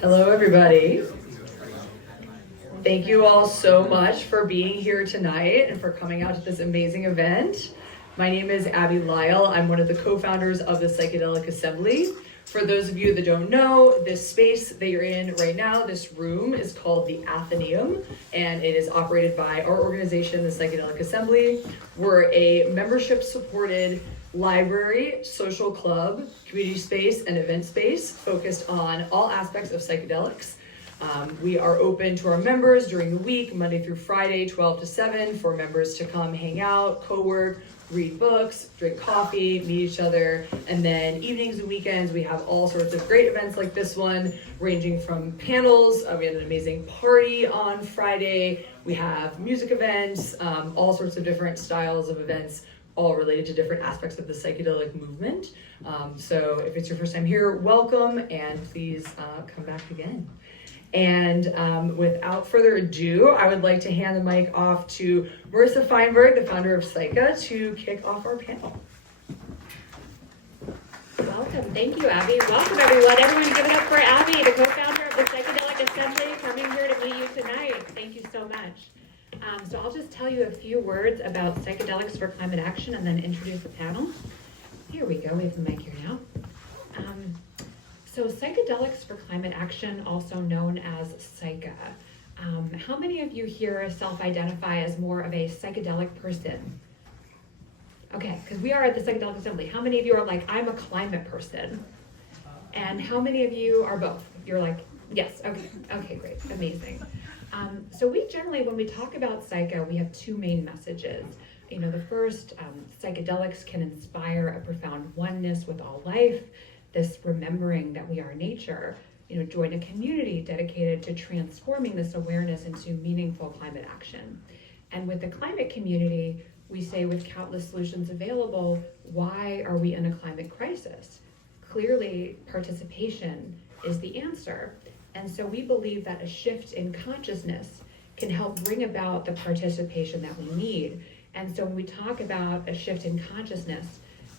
Hello, everybody. Thank you all so much for being here tonight and for coming out to this amazing event. My name is Abby Lyle. I'm one of the co-founders of the Psychedelic Assembly. For those of you that don't know, this space that you're in right now, this room, is called the Athenaeum, and it is operated by our organization, the Psychedelic Assembly. We're a membership-supported library, social club, community space, and event space focused on all aspects of psychedelics. We are open to our members during the week, Monday through Friday, 12 to 7, for members to come hang out, co-work, read books, drink coffee, meet each other. And then evenings and weekends, we have all sorts of great events like this one, ranging from panels. We had an amazing party on Friday. We have music events, all sorts of different styles of events, all related to different aspects of the psychedelic movement. So if it's your first time here, welcome, and please come back again. And without further ado, I would like to hand the mic off to Marissa Feinberg, the founder of PSYCA, to kick off our panel. Welcome. Thank you, Abby. Welcome, everyone. Everyone give it up for Abby, the co-founder of the Psychedelic Assembly, coming here to meet you tonight. Thank you so much. So I'll just tell you a few words about psychedelics for climate action and then introduce the panel. Here we go. We have the mic here now. So psychedelics for climate action, also known as PSYCA. How many of you here self-identify as more of a psychedelic person? Okay, because we are at the Psychedelic Assembly. How many of you are like, I'm a climate person? And how many of you are both? You're like, yes, okay, great, amazing. So we generally, when we talk about PSYCA, we have two main messages. The first, psychedelics can inspire a profound oneness with all life, this remembering that we are nature. Join a community dedicated to transforming this awareness into meaningful climate action. And with the climate community, we say with countless solutions available, why are we in a climate crisis? Clearly, participation is the answer. And so we believe that a shift in consciousness can help bring about the participation that we need. And so when we talk about a shift in consciousness,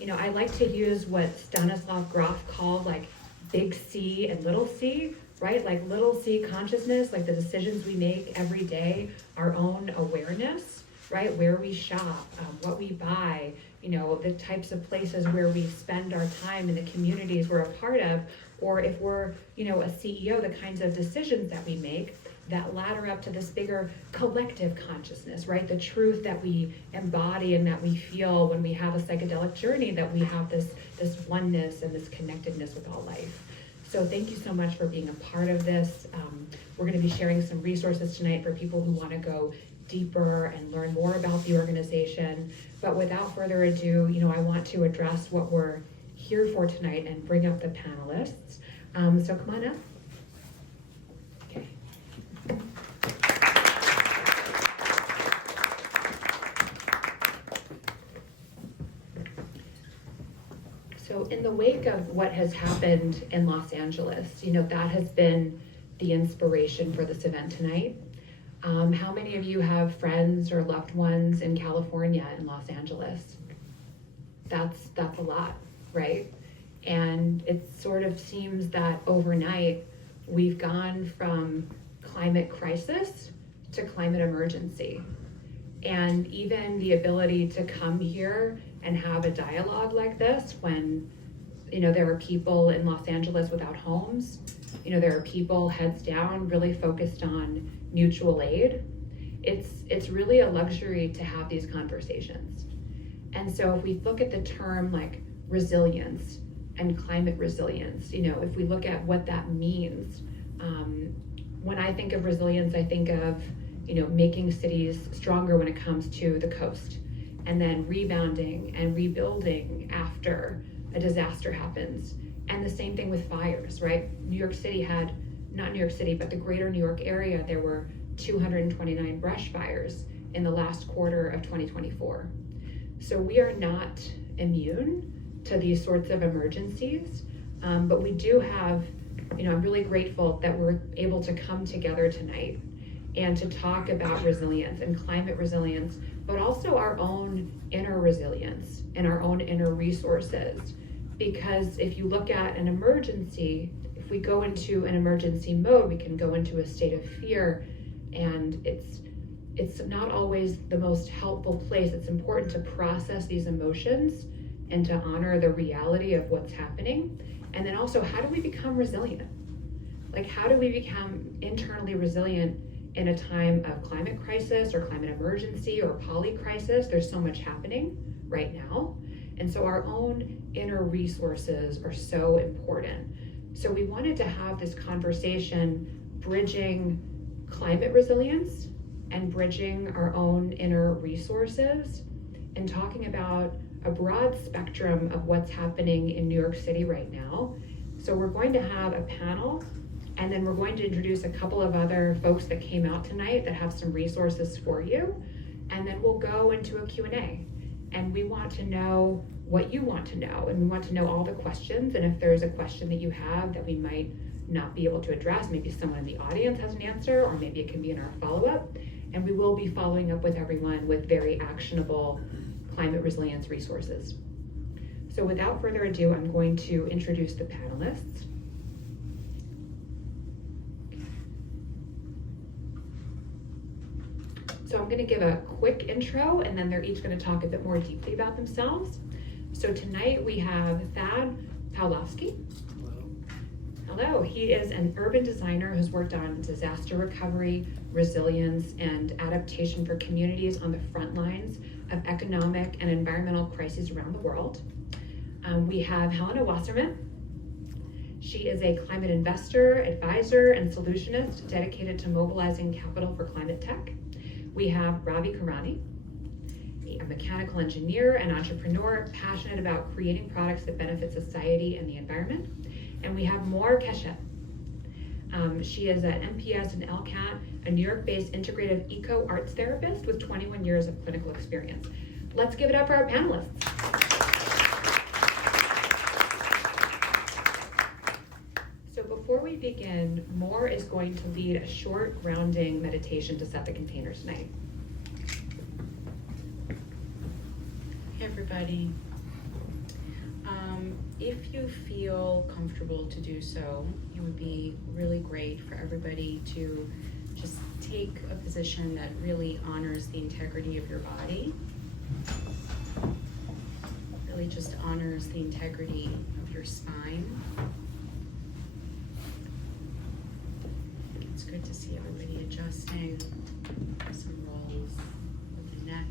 I like to use what Stanislav Grof called like big C and little c, right? Like little c consciousness, like the decisions we make every day, our own awareness, right? Where we shop, what we buy, the types of places where we spend our time in the communities we're a part of, or if we're, a CEO, the kinds of decisions that we make that ladder up to this bigger collective consciousness, right? The truth that we embody and that we feel when we have a psychedelic journey, that we have this oneness and this connectedness with all life. So thank you so much for being a part of this. We're going to be sharing some resources tonight for people who want to go deeper and learn more about the organization. But without further ado, I want to address what we're here for tonight and bring up the panelists. So come on up. Okay. So in the wake of what has happened in Los Angeles, that has been the inspiration for this event tonight. How many of you have friends or loved ones in California and Los Angeles? That's a lot, right? And it sort of seems that overnight we've gone from climate crisis to climate emergency. And even the ability to come here and have a dialogue like this when, there are people in Los Angeles without homes, there are people heads down really focused on mutual aid. It's really a luxury to have these conversations. And so if we look at the term like resilience and climate resilience, if we look at what that means, when I think of resilience, I think of, making cities stronger when it comes to the coast, and then rebounding and rebuilding after a disaster happens. And the same thing with fires, right? New York City had, not New York City, but the greater New York area, there were 229 brush fires in the last quarter of 2024. So we are not immune to these sorts of emergencies, but we do have, I'm really grateful that we're able to come together tonight and to talk about resilience and climate resilience, but also our own inner resilience and our own inner resources. Because if you look at an emergency, if we go into an emergency mode, we can go into a state of fear, and it's not always the most helpful place. It's important to process these emotions and to honor the reality of what's happening. And then also, how do we become resilient? Like, how do we become internally resilient in a time of climate crisis or climate emergency or poly crisis? There's so much happening right now. And so our own inner resources are so important. So we wanted to have this conversation bridging climate resilience and bridging our own inner resources and talking about a broad spectrum of what's happening in New York City right now. So we're going to have a panel, and then we're going to introduce a couple of other folks that came out tonight that have some resources for you. And then we'll go into a Q&A. And we want to know what you want to know, and we want to know all the questions. And if there's a question that you have that we might not be able to address, maybe someone in the audience has an answer, or maybe it can be in our follow-up. And we will be following up with everyone with very actionable climate resilience resources. So without further ado, I'm going to introduce the panelists. So I'm going to give a quick intro, and then they're each going to talk a bit more deeply about themselves. So tonight we have Thad Pawlowski. Hello. He is an urban designer who's worked on disaster recovery, resilience, and adaptation for communities on the front lines of economic and environmental crises around the world. We have Helena Wasserman. She is a climate investor, advisor, and solutionist dedicated to mobilizing capital for climate tech. We have Ravi Karani, a mechanical engineer and entrepreneur passionate about creating products that benefit society and the environment. And we have Moore Keshet. She is an MPS and LCAT, a New York-based integrative eco-arts therapist with 21 years of clinical experience. Let's give it up for our panelists. So before we begin, Moore is going to lead a short grounding meditation to set the container tonight. Hey everybody. If you feel comfortable to do so, it would be really great for everybody to just take a position that really honors the integrity of your body. Really just honors the integrity of your spine. It's good to see everybody adjusting some rolls of the neck.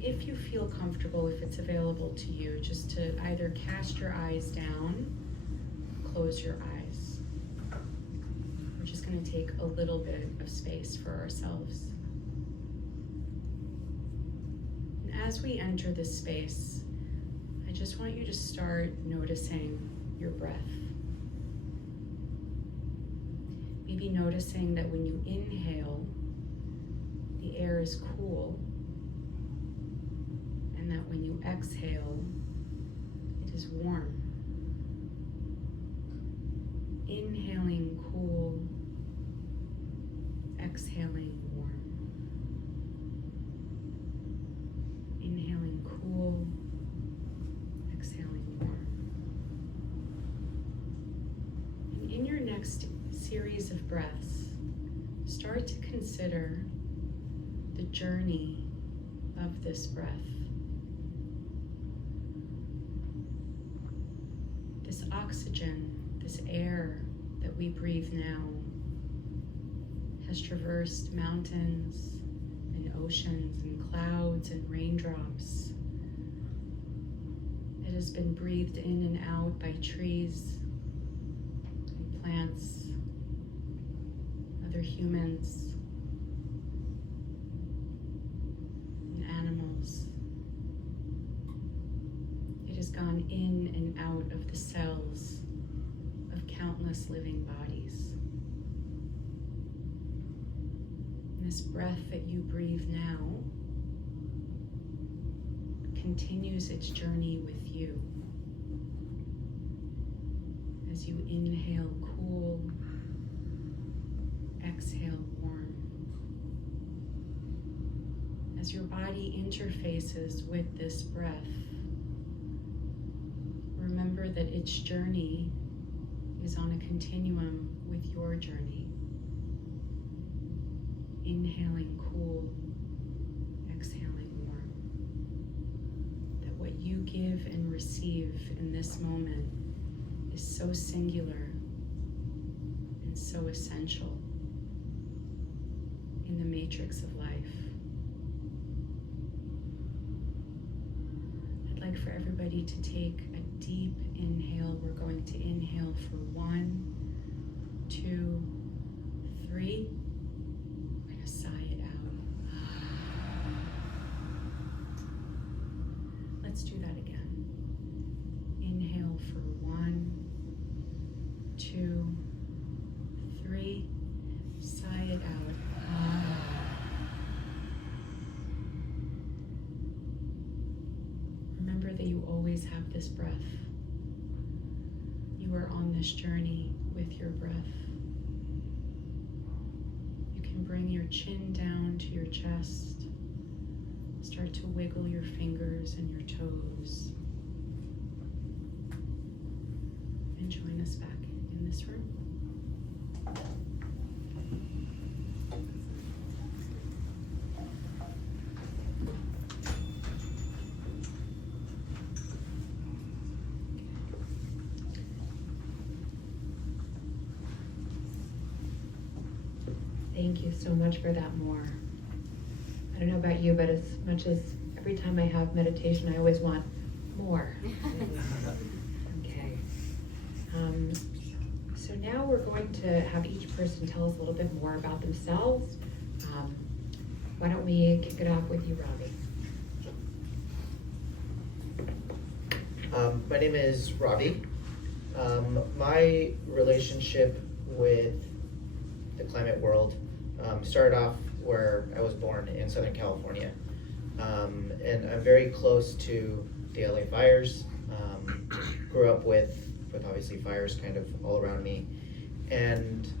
If you feel comfortable, if it's available to you, just to either cast your eyes down, close your eyes. We're just going to take a little bit of space for ourselves. And as we enter this space, I just want you to start noticing your breath. Maybe noticing that when you inhale, the air is cool. And that when you exhale, it is warm. Inhaling cool, exhaling warm. Inhaling cool, exhaling warm. And in your next series of breaths, start to consider the journey of this breath. This oxygen, this air that we breathe now, has traversed mountains and oceans and clouds and raindrops. It has been breathed in and out by trees and plants, other humans, and animals. It has gone in and out of the cells of countless living bodies. And this breath that you breathe now continues its journey with you. As you inhale cool, exhale warm. As your body interfaces with this breath, remember that its journey is on a continuum with your journey. Inhaling cool, exhaling warm. That what you give and receive in this moment is so singular and so essential in the matrix of life. I'd like for everybody to take a deep inhale. We're going to inhale for 1, 2, 3. We're going to sigh it out. Let's do that again. Inhale for 1, 2, 3. Sigh it out. Remember that you always have this breath. You are on this journey with your breath. You can bring your chin down to your chest. Start to wiggle your fingers and your toes. And join us back in this room. Thank you so much for that more. I don't know about you, but as much as every time I have meditation, I always want more. Okay. So now we're going to have each person tell us a little bit more about themselves. Why don't we kick it off with you, Ravi? My name is Ravi. My relationship with the climate world started off where I was born in Southern California. And I'm very close to the LA fires. Grew up with obviously fires kind of all around me. And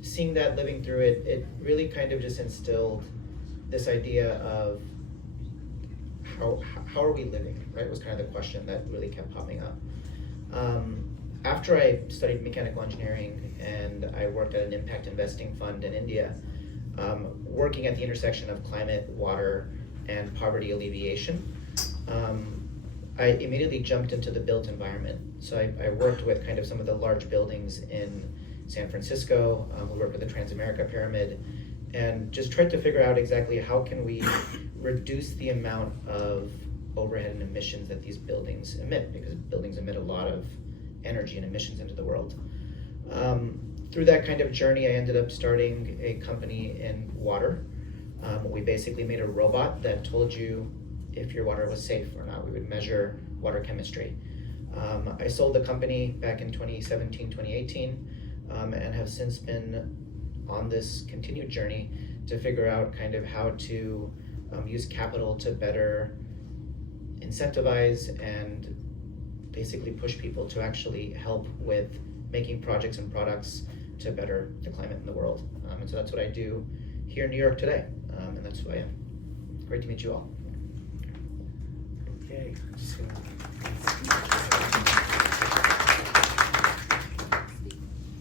seeing that, living through it, it really kind of just instilled this idea of how are we living, right? Was kind of the question that really kept popping up. After I studied mechanical engineering and I worked at an impact investing fund in India, working at the intersection of climate, water, and poverty alleviation, I immediately jumped into the built environment. So I worked with kind of some of the large buildings in San Francisco. We worked with the Transamerica Pyramid and just tried to figure out exactly how can we reduce the amount of overhead and emissions that these buildings emit, because buildings emit a lot of energy and emissions into the world. Through that kind of journey, I ended up starting a company in water. We basically made a robot that told you if your water was safe or not. We would measure water chemistry. I sold the company back in 2017, 2018, and have since been on this continued journey to figure out kind of how to use capital to better incentivize and basically push people to actually help with making projects and products to better the climate in the world. And so that's what I do here in New York today, and that's who I am. Great to meet you all. Okay.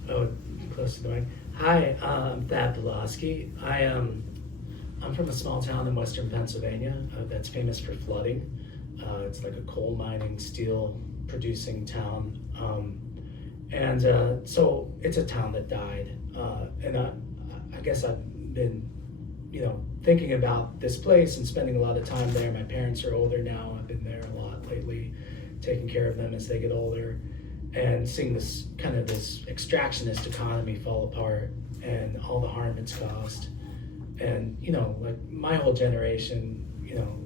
Oh, close to the mic. Hi, I'm Thad Pulaski. I'm from a small town in western Pennsylvania that's famous for flooding. It's like a coal mining, steel producing town. So it's a town that died. And I guess I've been, thinking about this place and spending a lot of time there. My parents are older now. I've been there a lot lately, taking care of them as they get older, and seeing this kind of this extractionist economy fall apart and all the harm it's caused. And, like my whole generation,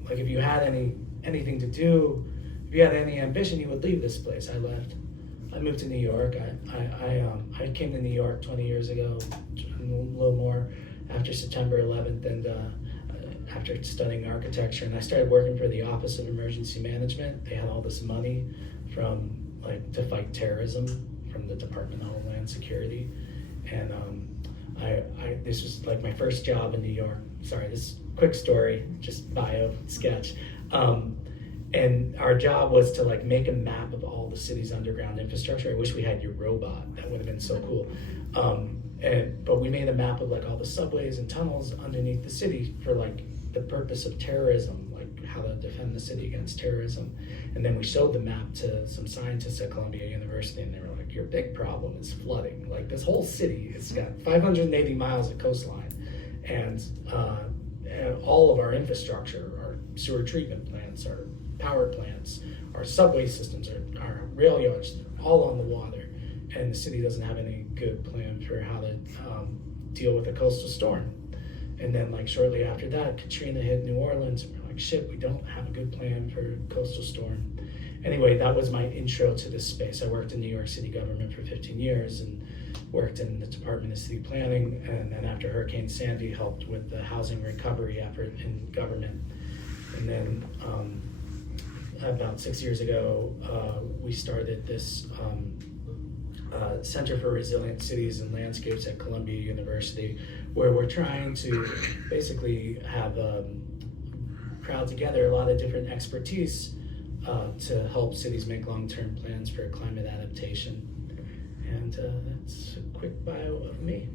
like if you had anything to do, if you had any ambition, you would leave this place. I left. I moved to New York. I came to New York 20 years ago, a little more, after September 11th, and after studying architecture. And I started working for the Office of Emergency Management. They had all this money to fight terrorism from the Department of Homeland Security. And this was like my first job in New York. Sorry, this quick story, just bio sketch. And our job was to like make a map of all the city's underground infrastructure. I wish we had your robot. That would have been so cool. But we made a map of like all the subways and tunnels underneath the city for like the purpose of terrorism, like how to defend the city against terrorism. And then we showed the map to some scientists at Columbia University, and they were like, your big problem is flooding. Like this whole city, it's got 580 miles of coastline, and all of our infrastructure, our sewer treatment plants, our power plants, our subway systems, our rail yards, all on the water. And the city doesn't have any good plan for how to deal with a coastal storm. And then like shortly after that, Katrina hit New Orleans, and we're like, shit, we don't have a good plan for a coastal storm. Anyway, that was my intro to this space. I worked in New York City government for 15 years and worked in the Department of City Planning, and then after Hurricane Sandy, helped with the housing recovery effort in government. And then about 6 years ago, we started this Center for Resilient Cities and Landscapes at Columbia University, where we're trying to basically have crowd together a lot of different expertise to help cities make long-term plans for climate adaptation. And that's a quick bio of me.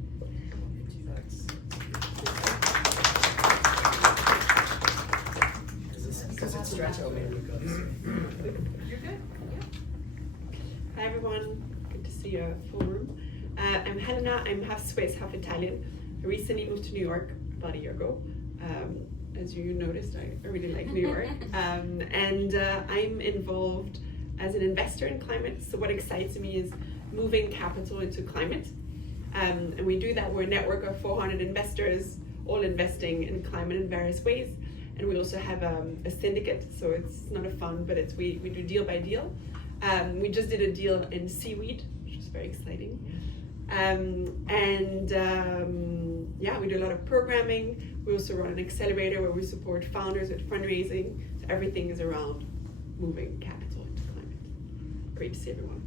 Does it stretch out? Maybe it goes. You're good. Yeah. Hi everyone. Good to see a full room. I'm Helena. I'm half Swiss, half Italian. I recently moved to New York about a year ago. As you noticed, I really like New York. And I'm involved as an investor in climate. So what excites me is moving capital into climate. And we do that. We're a network of 400 investors, all investing in climate in various ways. And we also have a syndicate, so it's not a fund, but we do deal by deal. We just did a deal in seaweed, which was very exciting. Yeah, we do a lot of programming. We also run an accelerator where we support founders with fundraising. So everything is around moving capital into climate. Great to see everyone.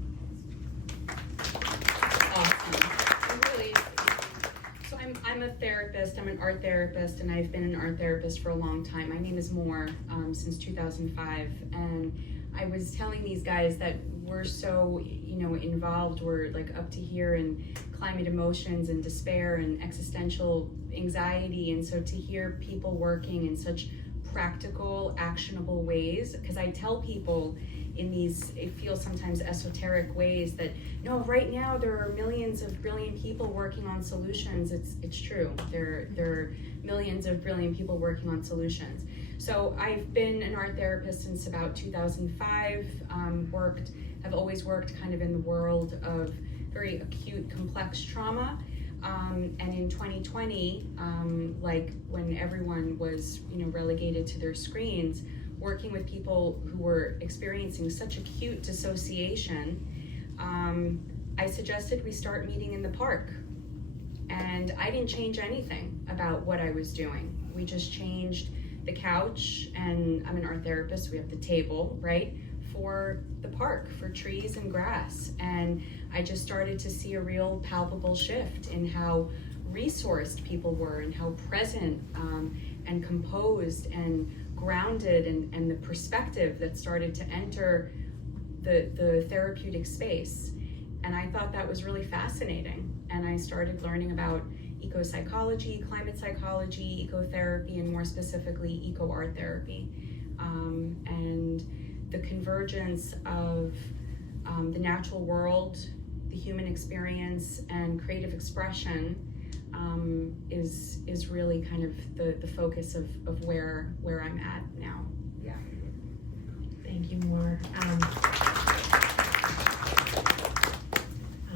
So I'm a therapist, I'm an art therapist, and I've been an art therapist for a long time. My name is Moore, since 2005, and I was telling these guys that we're so, involved, we're like up to here in climate emotions and despair and existential anxiety, and so to hear people working in such practical, actionable ways, because I tell people in these, it feels sometimes esoteric ways that, no, right now there are millions of brilliant people working on solutions. It's true. There are millions of brilliant people working on solutions. So I've been an art therapist since about 2005, have always worked kind of in the world of very acute, complex trauma. And in 2020, like when everyone was, relegated to their screens, working with people who were experiencing such acute dissociation, I suggested we start meeting in the park. And I didn't change anything about what I was doing. We just changed the couch, and I'm an art therapist, we have the table, right, for the park, for trees and grass. And I just started to see a real palpable shift in how resourced people were and how present and composed and grounded, and the perspective that started to enter the therapeutic space. And I thought that was really fascinating. And I started learning about eco-psychology, climate psychology, ecotherapy, and more specifically, eco-art therapy. And the convergence of the natural world, the human experience, and creative expression is really kind of the focus of where I'm at now. Yeah. Thank you, Moore.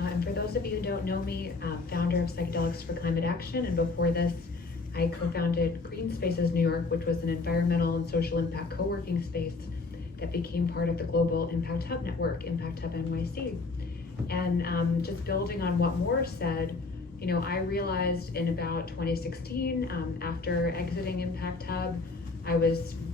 And for those of you who don't know me, founder of Psychedelics for Climate Action, and before this, I co-founded Green Spaces New York, which was an environmental and social impact co-working space that became part of the global Impact Hub network, Impact Hub NYC. And just building on what Moore said, I realized in about 2016, after exiting Impact Hub, I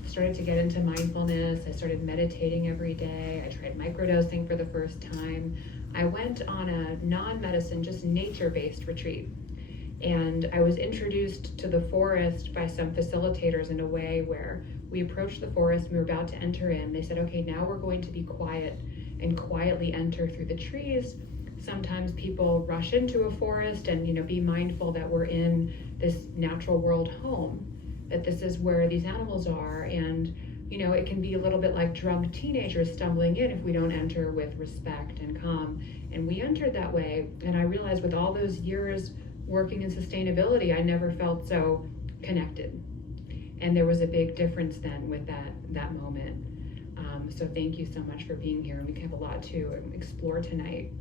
started to get into mindfulness. I started meditating every day. I tried microdosing for the first time. I went on a non-medicine, just nature-based retreat. And I was introduced to the forest by some facilitators in a way where we approached the forest and we were about to enter in. They said, okay, now we're going to be quiet and quietly enter through the trees. Sometimes people rush into a forest and, be mindful that we're in this natural world home, that this is where these animals are. And, it can be a little bit like drunk teenagers stumbling in if we don't enter with respect and calm. And we entered that way. And I realized with all those years working in sustainability, I never felt so connected. And there was a big difference then with that moment. So thank you so much for being here. And we have a lot to explore tonight.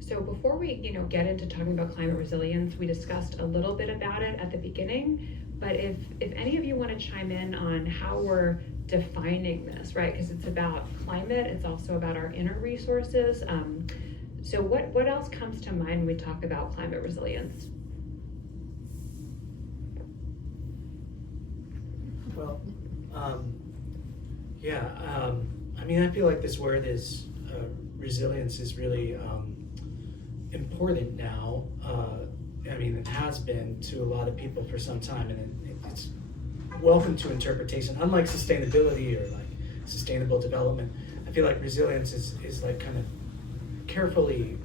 So before we, get into talking about climate resilience, we discussed a little bit about it at the beginning. But if any of you want to chime in on how we're defining this, right? Because it's about climate, it's also about our inner resources. So what else comes to mind when we talk about climate resilience? Well, I feel like this word is resilience is really important now. It has been to a lot of people for some time, and it's welcome to interpretation. Unlike sustainability or like sustainable development, I feel like resilience is like kind of carefully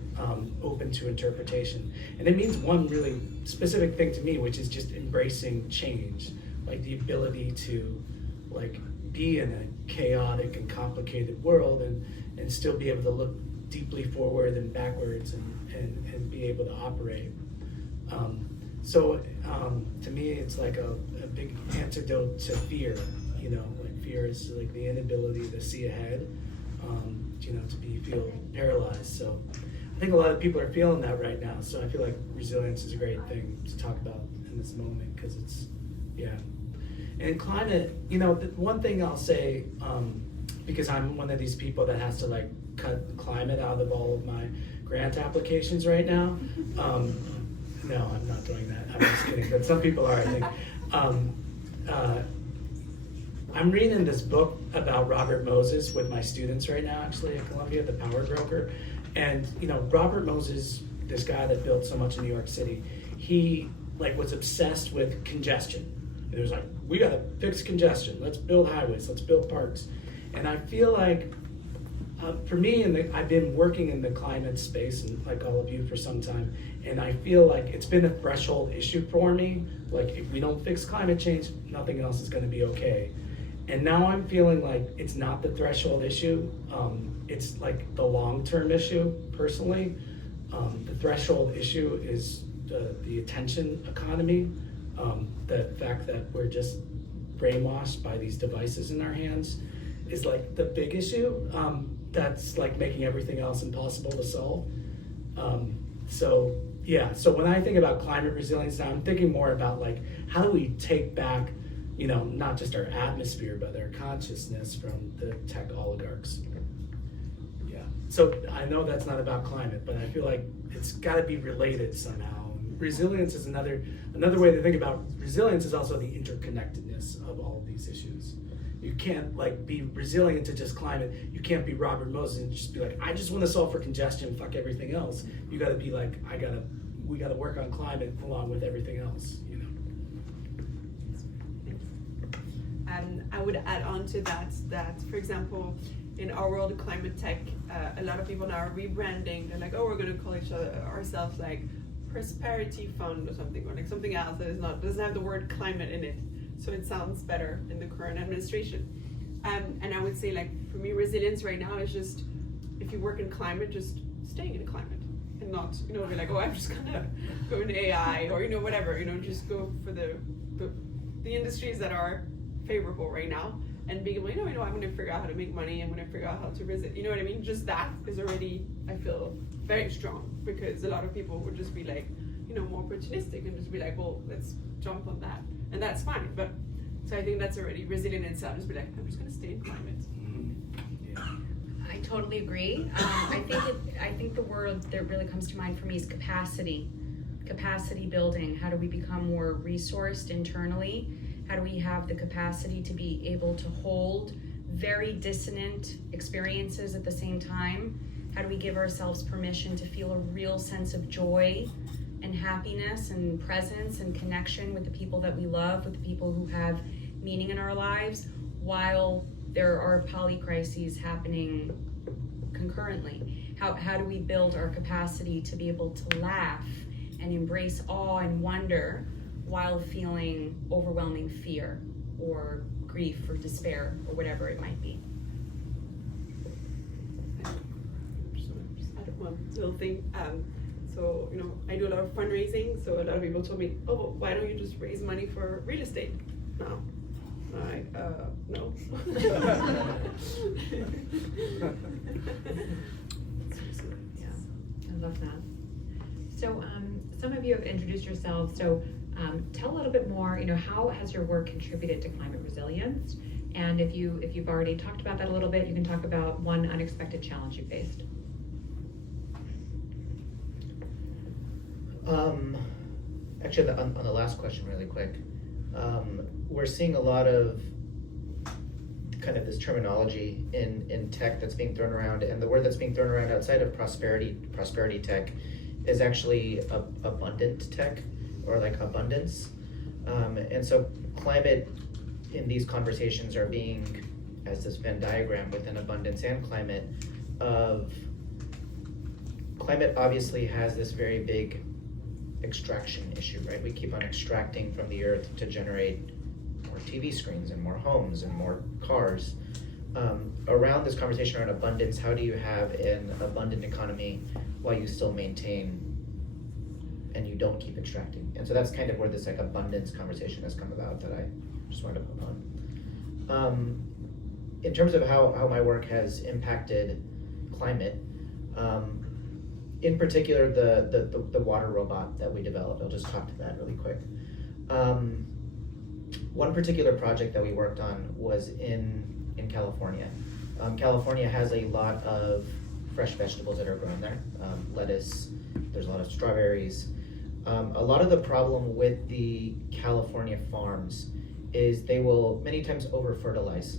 open to interpretation. And it means one really specific thing to me, which is just embracing change, like the ability to like be in a chaotic and complicated world and still be able to look deeply forward and backwards and be able to operate. To me, it's like a big antidote to fear. Like fear is like the inability to see ahead, to feel paralyzed. So I think a lot of people are feeling that right now. So I feel like resilience is a great thing to talk about in this moment because it's, And climate, the one thing I'll say, because I'm one of these people that has to like cut climate out of all of my grant applications right now. No, I'm not doing that. I'm just kidding. But some people are, I think. I'm reading this book about Robert Moses with my students right now, actually, at Columbia, The Power Broker. And, Robert Moses, this guy that built so much in New York City, he was obsessed with congestion. It was like, we gotta fix congestion. Let's build highways. Let's build parks. And I feel like, for me, I've been working in the climate space, and like all of you, for some time, and I feel like it's been a threshold issue for me. Like, if we don't fix climate change, nothing else is gonna be okay. And now I'm feeling like it's not the threshold issue. It's like the long-term issue, personally. The threshold issue is the attention economy. The fact that we're just brainwashed by these devices in our hands is like the big issue. That's like making everything else impossible to solve. So when I think about climate resilience now, I'm thinking more about like, how do we take back, not just our atmosphere, but our consciousness from the tech oligarchs. Yeah. So I know that's not about climate, but I feel like it's gotta be related somehow. Resilience is another way to think about resilience is also the interconnectedness of all of these issues. You can't like be resilient to just climate. You can't be Robert Moses and just be like, I just want to solve for congestion, fuck everything else. You got to be like, we got to work on climate along with everything else. And I would add on to that for example, in our world of climate tech, a lot of people now are rebranding. They're like, oh, we're going to call ourselves like Prosperity Fund or something, or like something else that doesn't have the word climate in it, so it sounds better in the current administration. And I would say, like, for me, resilience right now is just, if you work in climate, just staying in climate and not, be like, oh, I'm just gonna go into AI or whatever. Just go for the industries that are favorable right now, and being like, I'm going to figure out how to make money. I'm going to figure out how to resist. You know what I mean? Just that is already, I feel, very strong, because a lot of people would just be like, more opportunistic and just be like, well, let's jump on that, and that's fine. But so I think that's already resilient in itself. Just be like, I'm just going to stay in climate. I totally agree. I think the word that really comes to mind for me is capacity building. How do we become more resourced internally? How do we have the capacity to be able to hold very dissonant experiences at the same time? How do we give ourselves permission to feel a real sense of joy and happiness and presence and connection with the people that we love, with the people who have meaning in our lives, while there are polycrises happening concurrently. How do we build our capacity to be able to laugh and embrace awe and wonder while feeling overwhelming fear or grief or despair or whatever it might be? Just add one little thing. So, I do a lot of fundraising, so a lot of people told me, oh, why don't you just raise money for real estate? No. No. Yeah, I love that. So, some of you have introduced yourselves, so tell a little bit more, how has your work contributed to climate resilience? And if you've already talked about that a little bit, you can talk about one unexpected challenge you faced. Actually, on the last question, really quick, we're seeing a lot of kind of this terminology in tech that's being thrown around, and the word that's being thrown around outside of prosperity tech is actually abundant tech, or like abundance. And so climate in these conversations are being, as this Venn diagram within abundance and climate, climate obviously has this very big extraction issue, right? We keep on extracting from the earth to generate more TV screens and more homes and more cars. Around this conversation around abundance, how do you have an abundant economy while you still maintain and you don't keep extracting? And so that's kind of where this like abundance conversation has come about that I just wanted to put on. In terms of how my work has impacted climate, in particular the water robot that we developed, I'll just talk to that really quick. One particular project that we worked on was in California. California has a lot of fresh vegetables that are grown there. Lettuce, there's a lot of strawberries. A lot of the problem with the California farms is they will many times over-fertilize.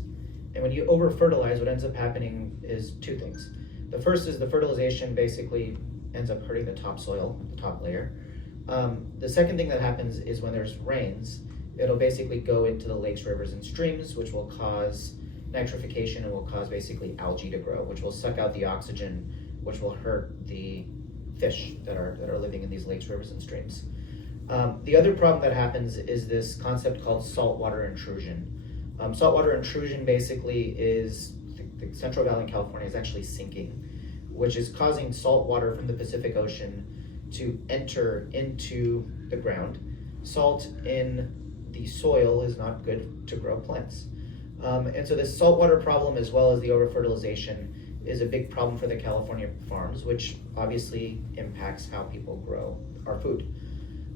And when you over-fertilize, what ends up happening is two things. The first is the fertilization basically ends up hurting the topsoil, the top layer. The second thing that happens is when there's rains, it'll basically go into the lakes, rivers, and streams, which will cause nitrification and will cause basically algae to grow, which will suck out the oxygen, which will hurt the fish that are living in these lakes, rivers, and streams. The other problem that happens is this concept called saltwater intrusion. Saltwater intrusion basically is the Central Valley in California is actually sinking, which is causing salt water from the Pacific Ocean to enter into the ground. Salt in the soil is not good to grow plants. And so this saltwater problem, as well as the over-fertilization, is a big problem for the California farms, which obviously impacts how people grow our food.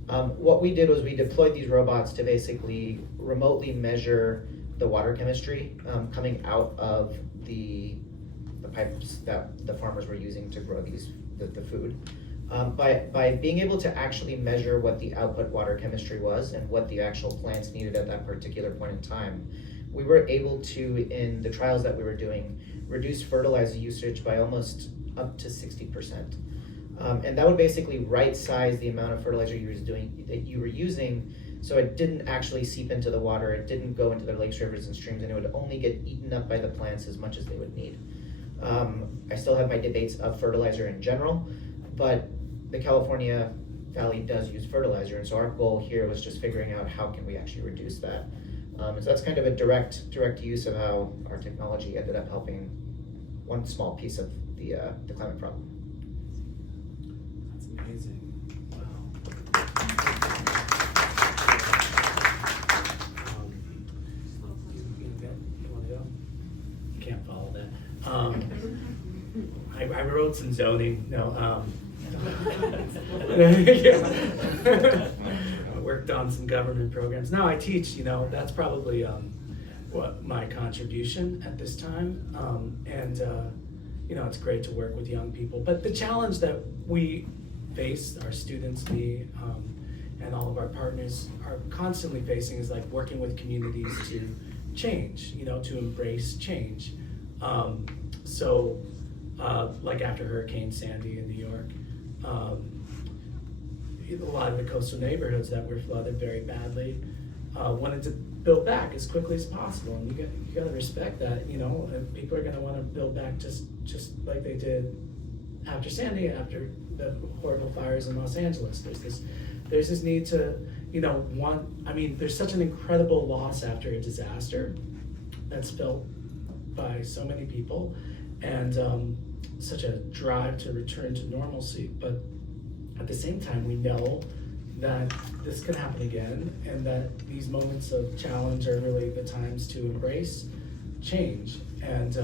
What we did was we deployed these robots to basically remotely measure the water chemistry coming out of the pipes that the farmers were using to grow the food. By being able to actually measure what the output water chemistry was and what the actual plants needed at that particular point in time, we were able to, in the trials that we were doing, reduce fertilizer usage by almost up to 60%. And that would basically right-size the amount of fertilizer you were using, so it didn't actually seep into the water, it didn't go into the lakes, rivers, and streams, and it would only get eaten up by the plants as much as they would need. I still have my debates of fertilizer in general, but the California Valley does use fertilizer, and so our goal here was just figuring out how can we actually reduce that. And so that's kind of a direct use of how our technology ended up helping one small piece of the climate problem. That's amazing. Wow. You want to go? You can't follow that. I wrote some zoning. No. I worked on some government programs. Now I teach. That's probably what my contribution at this time. It's great to work with young people. But the challenge that we face, our students, me, and all of our partners are constantly facing is like working with communities to change, to embrace change. Like after Hurricane Sandy in New York, a lot of the coastal neighborhoods that were flooded very badly wanted to build back as quickly as possible, and you got to respect that. And people are going to want to build back just like they did after Sandy, after the horrible fires in Los Angeles. There's this need to, there's such an incredible loss after a disaster that's felt by so many people, and such a drive to return to normalcy. But at the same time, we know that this can happen again, and that these moments of challenge are really the times to embrace change. And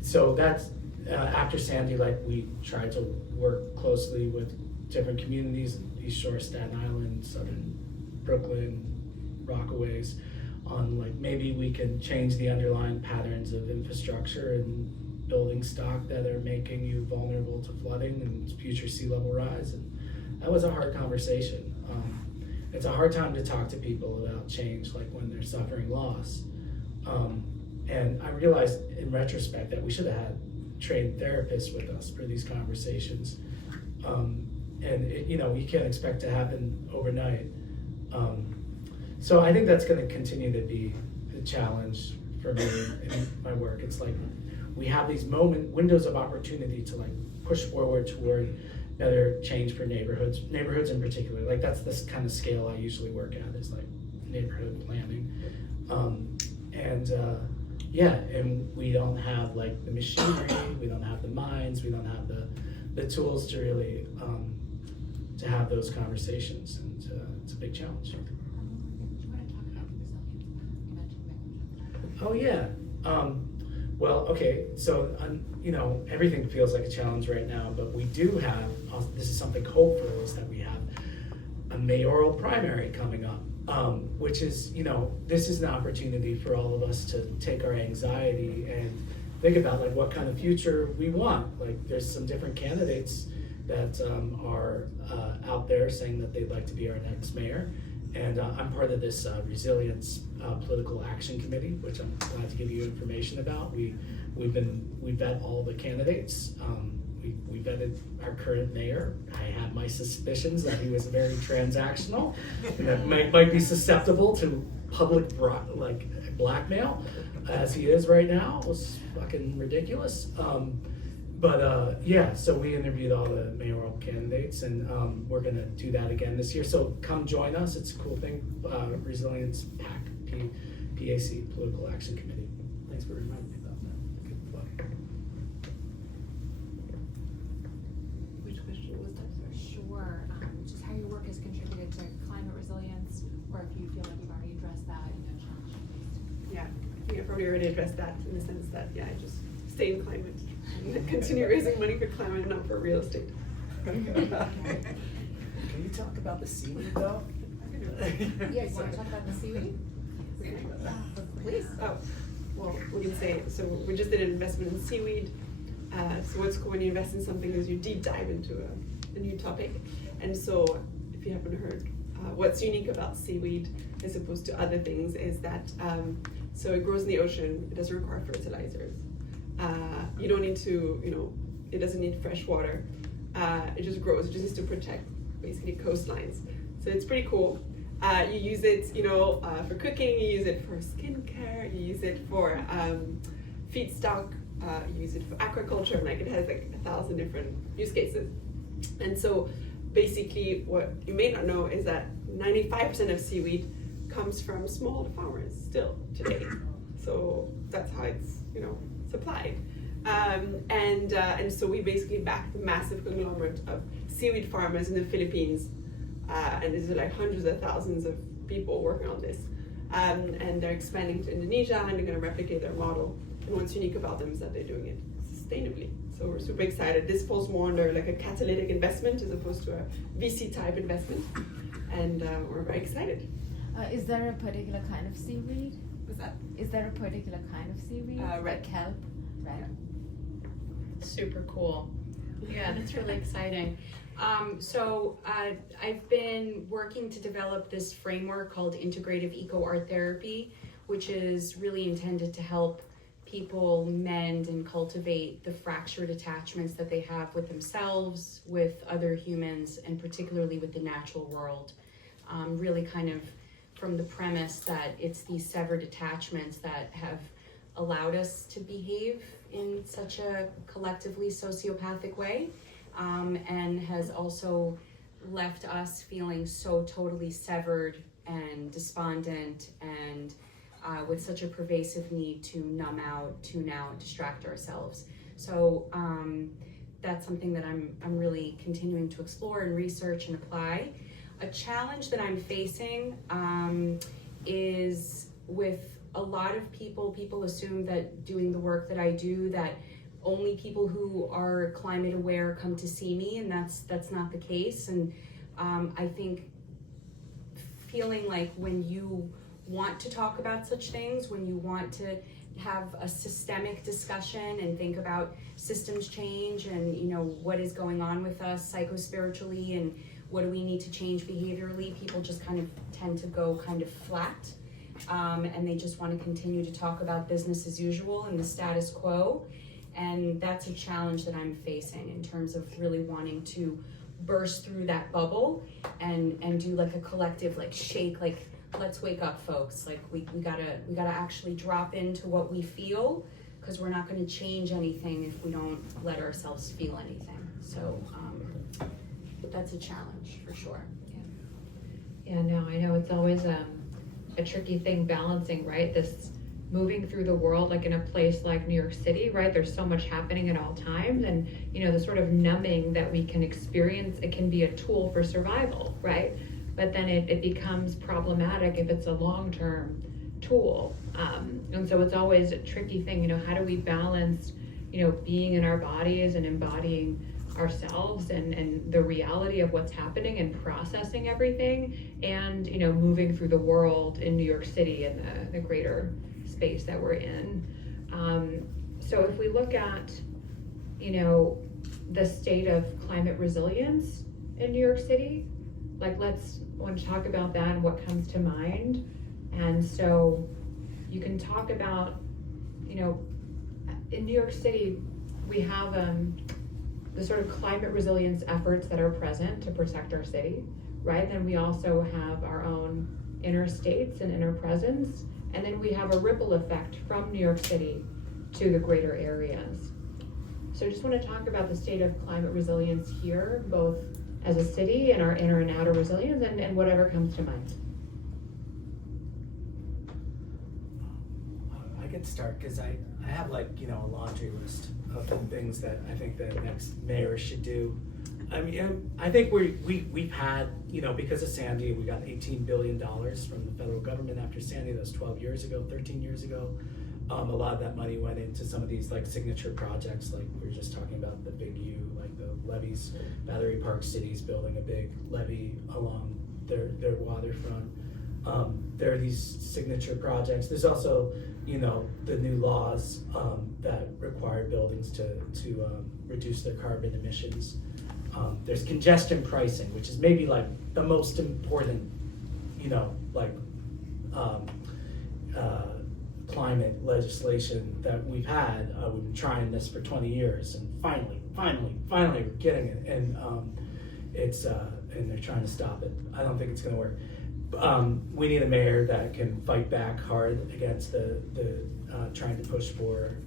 so that's after Sandy, we tried to work closely with different communities, East Shore, Staten Island, Southern Brooklyn, Rockaways, on maybe we can change the underlying patterns of infrastructure and building stock that are making you vulnerable to flooding and future sea level rise. And that was a hard conversation. It's a hard time to talk to people about change, when they're suffering loss. And I realized in retrospect that we should have had trained therapists with us for these conversations. You can't expect to happen overnight. So I think that's going to continue to be a challenge for me in my work. It's we have these windows of opportunity to push forward toward better change for neighborhoods in particular. That's this kind of scale I usually work at, is neighborhood planning. And we don't have the machinery, we don't have the minds, we don't have the tools to really to have those conversations, and it's a big challenge. Oh yeah. Well, okay, so everything feels like a challenge right now, but we do have, this is something hopeful, is that we have a mayoral primary coming up, which is, this is an opportunity for all of us to take our anxiety and think about what kind of future we want. There's some different candidates that are out there saying that they'd like to be our next mayor. And I'm part of this Resilience Political Action Committee, which I'm glad to give you information about. We vet all the candidates. We vetted our current mayor. I had my suspicions that he was very transactional, and that might be susceptible to public blackmail, as he is right now. It was fucking ridiculous. So we interviewed all the mayoral candidates, and we're going to do that again this year. So come join us. It's a cool thing. Resilience PAC, PAC, Political Action Committee. Thanks for reminding me about that. Good plug. Which question was that? Sorry. Sure. Just how your work has contributed to climate resilience, or if you feel like you've already addressed that in your challenge. Yeah, I think I probably already addressed that in the sense that, I just stay in climate and continue raising money for climate, not for real estate. Can you talk about the seaweed though? Yeah, you want to talk about the seaweed? Please. Oh, well, we can say, so we just did an investment in seaweed. So what's cool when you invest in something is you deep dive into a new topic. And so if you haven't heard, what's unique about seaweed as opposed to other things is that, so it grows in the ocean, it doesn't require fertilizers. You don't need to, it doesn't need fresh water. It just grows, it just needs to protect basically coastlines. So it's pretty cool. You use it, for cooking, you use it for skincare, you use it for feedstock, you use it for aquaculture, it has 1,000 different use cases. And so basically what you may not know is that 95% of seaweed comes from small farmers still today. So that's how it's, supplied. And so we basically backed the massive conglomerate of seaweed farmers in the Philippines. And there's hundreds of thousands of people working on this. And they're expanding to Indonesia, and they're going to replicate their model. And what's unique about them is that they're doing it sustainably. So we're super excited. This falls more under a catalytic investment as opposed to a VC type investment. And we're very excited. Is there a particular kind of seaweed? What's that? Is there a particular kind of seaweed? Red. Kelp? Red? Super cool. Yeah, that's really exciting. I've been working to develop this framework called integrative eco art therapy, which is really intended to help people mend and cultivate the fractured attachments that they have with themselves, with other humans, and particularly with the natural world. Really kind of from the premise that it's these severed attachments that have allowed us to behave in such a collectively sociopathic way, and has also left us feeling so totally severed and despondent and with such a pervasive need to numb out, tune out, distract ourselves. So that's something that I'm really continuing to explore and research and apply. A challenge that I'm facing is with a lot of people assume that doing the work that I do, that only people who are climate aware come to see me, and that's not the case. And I think feeling like when you want to talk about such things, when you want to have a systemic discussion and think about systems change and what is going on with us psychospiritually and what do we need to change behaviorally, people just kind of tend to go kind of flat, and they just want to continue to talk about business as usual and the status quo. And that's a challenge that I'm facing in terms of really wanting to burst through that bubble and do like a collective shake, let's wake up, folks. We gotta actually drop into what we feel, because we're not going to change anything if we don't let ourselves feel anything. So that's a challenge for sure. Yeah, no, I know it's always a tricky thing balancing, right? This moving through the world, like in a place like New York City, right? There's so much happening at all times, and the sort of numbing that we can experience, it can be a tool for survival, right? But then it becomes problematic if it's a long-term tool. And so it's always a tricky thing, how do we balance, being in our bodies and embodying ourselves and the reality of what's happening and processing everything, and moving through the world in New York City and the greater space that we're in. So if we look at the state of climate resilience in New York City, let's want to talk about that and what comes to mind. And so you can talk about in New York City we have the sort of climate resilience efforts that are present to protect our city, right? Then we also have our own inner states and inner presence, and then we have a ripple effect from New York City to the greater areas. So I just want to talk about the state of climate resilience here, both as a city and our inner and outer resilience, and whatever comes to mind. I can start because I have a laundry list of things that I think the next mayor should do. I mean, I think we've had, because of Sandy, we got $18 billion from the federal government after Sandy. That was 13 years ago. A lot of that money went into some of these signature projects, like we were just talking about the Big U, like the levees. Battery Park City's building a big levee along their waterfront. There are these signature projects. There's also, the new laws that require buildings to reduce their carbon emissions. There's congestion pricing, which is maybe the most important, climate legislation that we've had. We've been trying this for 20 years, and finally we're getting it. And and they're trying to stop it. I don't think it's going to work. We need a mayor that can fight back hard against the trying to push for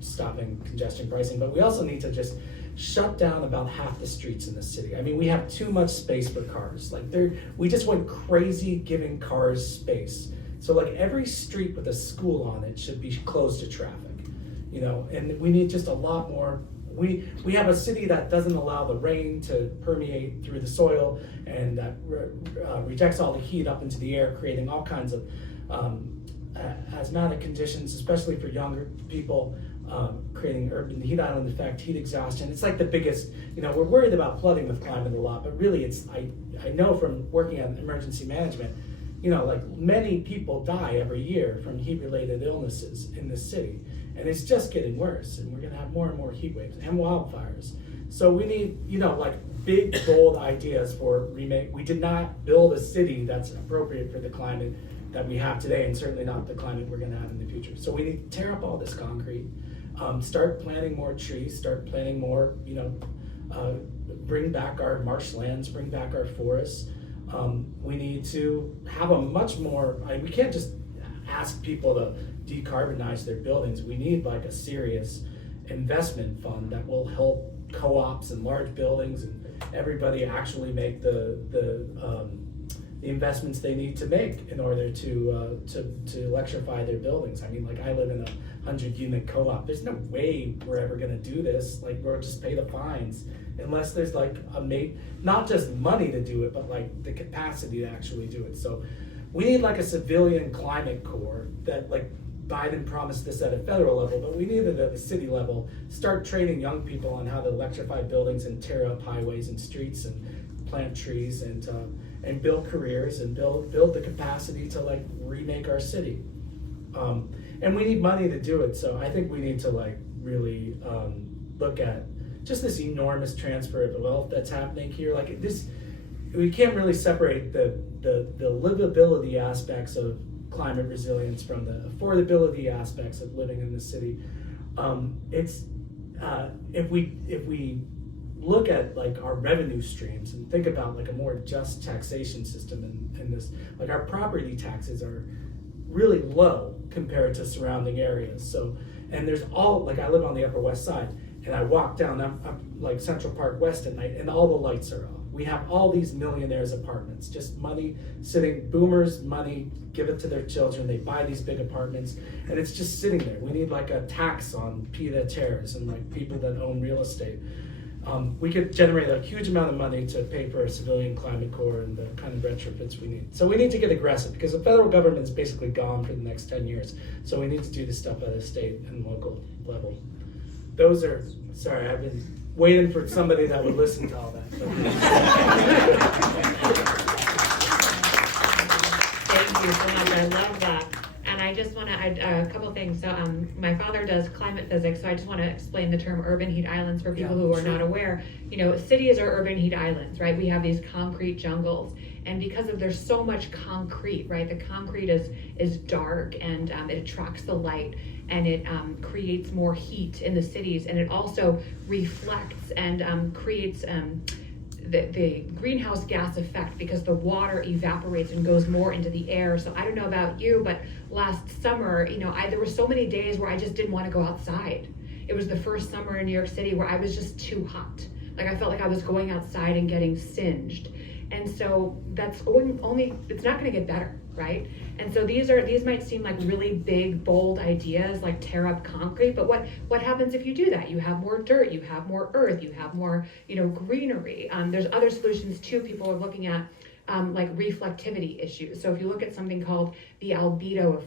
stopping congestion pricing. But we also need to just shut down about half the streets in the city. I mean, we have too much space for cars. We just went crazy giving cars space. So every street with a school on it should be closed to traffic, and we need just a lot more. We have a city that doesn't allow the rain to permeate through the soil, and that rejects all the heat up into the air, creating all kinds of asthmatic conditions, especially for younger people, creating urban heat island effect, heat exhaustion. It's the biggest, we're worried about flooding with climate a lot, but really I know from working on emergency management, many people die every year from heat-related illnesses in this city. And it's just getting worse, and we're gonna have more and more heat waves and wildfires. So we need, big, bold ideas for remake. We did not build a city that's appropriate for the climate that we have today, and certainly not the climate we're going to have in the future. So we need to tear up all this concrete, start planting more trees, start planting more, bring back our marshlands, bring back our forests. We need to have a much more, we can't just ask people to decarbonize their buildings. We need like a serious investment fund that will help co-ops and large buildings and everybody actually make the investments they need to make in order to electrify their buildings. I mean, like I live in a 100-unit co-op. There's no way we're ever going to do this. Like we'll just pay the fines unless there's like not just money to do it, but like the capacity to actually do it. So we need like a civilian climate corps that like Biden promised this at a federal level, but we need it at the city level. Start training young people on how to electrify buildings and tear up highways and streets and plant trees and build careers and build the capacity to like remake our city. And we need money to do it. So I think we need to like really look at just this enormous transfer of wealth that's happening here. Like this, we can't really separate the livability aspects of climate resilience from the affordability aspects of living in the city. If we look at like our revenue streams and think about like a more just taxation system in this, like our property taxes are really low compared to surrounding areas. So, and there's like I live on the Upper West Side, and I walk down like Central Park West at night, and all the lights are off. We have all these millionaires' apartments, just money sitting, boomers' money, give it to their children. They buy these big apartments, and it's just sitting there. We need like a tax on pied-à-terres and like people that own real estate. We could generate a huge amount of money to pay for a civilian climate corps and the kind of retrofits we need. So we need to get aggressive because the federal government's basically gone for the next 10 years. So we need to do this stuff at a state and local level. Those are, sorry, I've been waiting for somebody that would listen to all that. Thank you so much. I love that. And I just want to add a couple things. So my father does climate physics, so I just want to explain the term urban heat islands for people who are not aware. Cities are urban heat islands, right? We have these concrete jungles. And because there's so much concrete, right? The concrete is dark and it attracts the light and it creates more heat in the cities, and it also reflects and creates the greenhouse gas effect because the water evaporates and goes more into the air. So I don't know about you, but last summer, there were so many days where I just didn't want to go outside. It was the first summer in New York City where I was just too hot. Like I felt like I was going outside and getting singed. And so that's it's not going to get better, right? And so these might seem like really big, bold ideas, like tear up concrete, but what happens if you do that? You have more dirt, you have more earth, you have more, greenery. There's other solutions too. People are looking at like reflectivity issues. So if you look at something called the albedo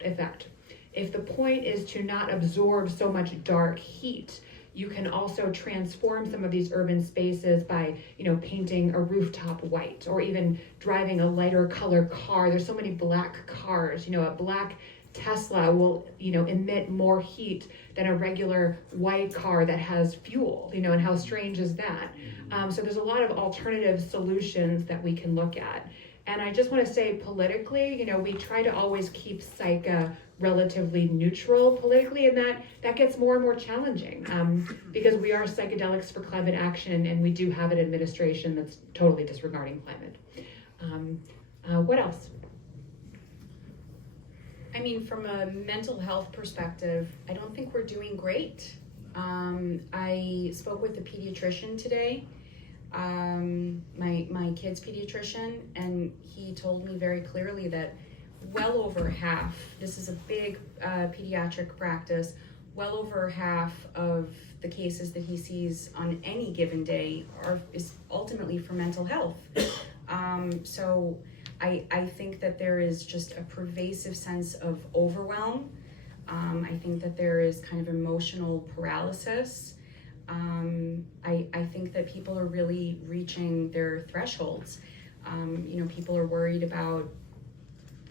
effect, if the point is to not absorb so much dark heat, you can also transform some of these urban spaces by, painting a rooftop white or even driving a lighter color car. There's so many black cars. A black Tesla will, emit more heat than a regular white car that has fuel, and how strange is that? So there's a lot of alternative solutions that we can look at. And I just want to say politically, we try to always keep PSYCA relatively neutral politically, and that gets more and more challenging because we are psychedelics for climate action, and we do have an administration that's totally disregarding climate. What else? I mean, from a mental health perspective, I don't think we're doing great. I spoke with a pediatrician today, my kid's pediatrician, and he told me very clearly that well over half, this is a big pediatric practice, well over half of the cases that he sees on any given day is ultimately for mental health. So I think that there is just a pervasive sense of overwhelm. I think that there is kind of emotional paralysis. I think that people are really reaching their thresholds. People are worried about,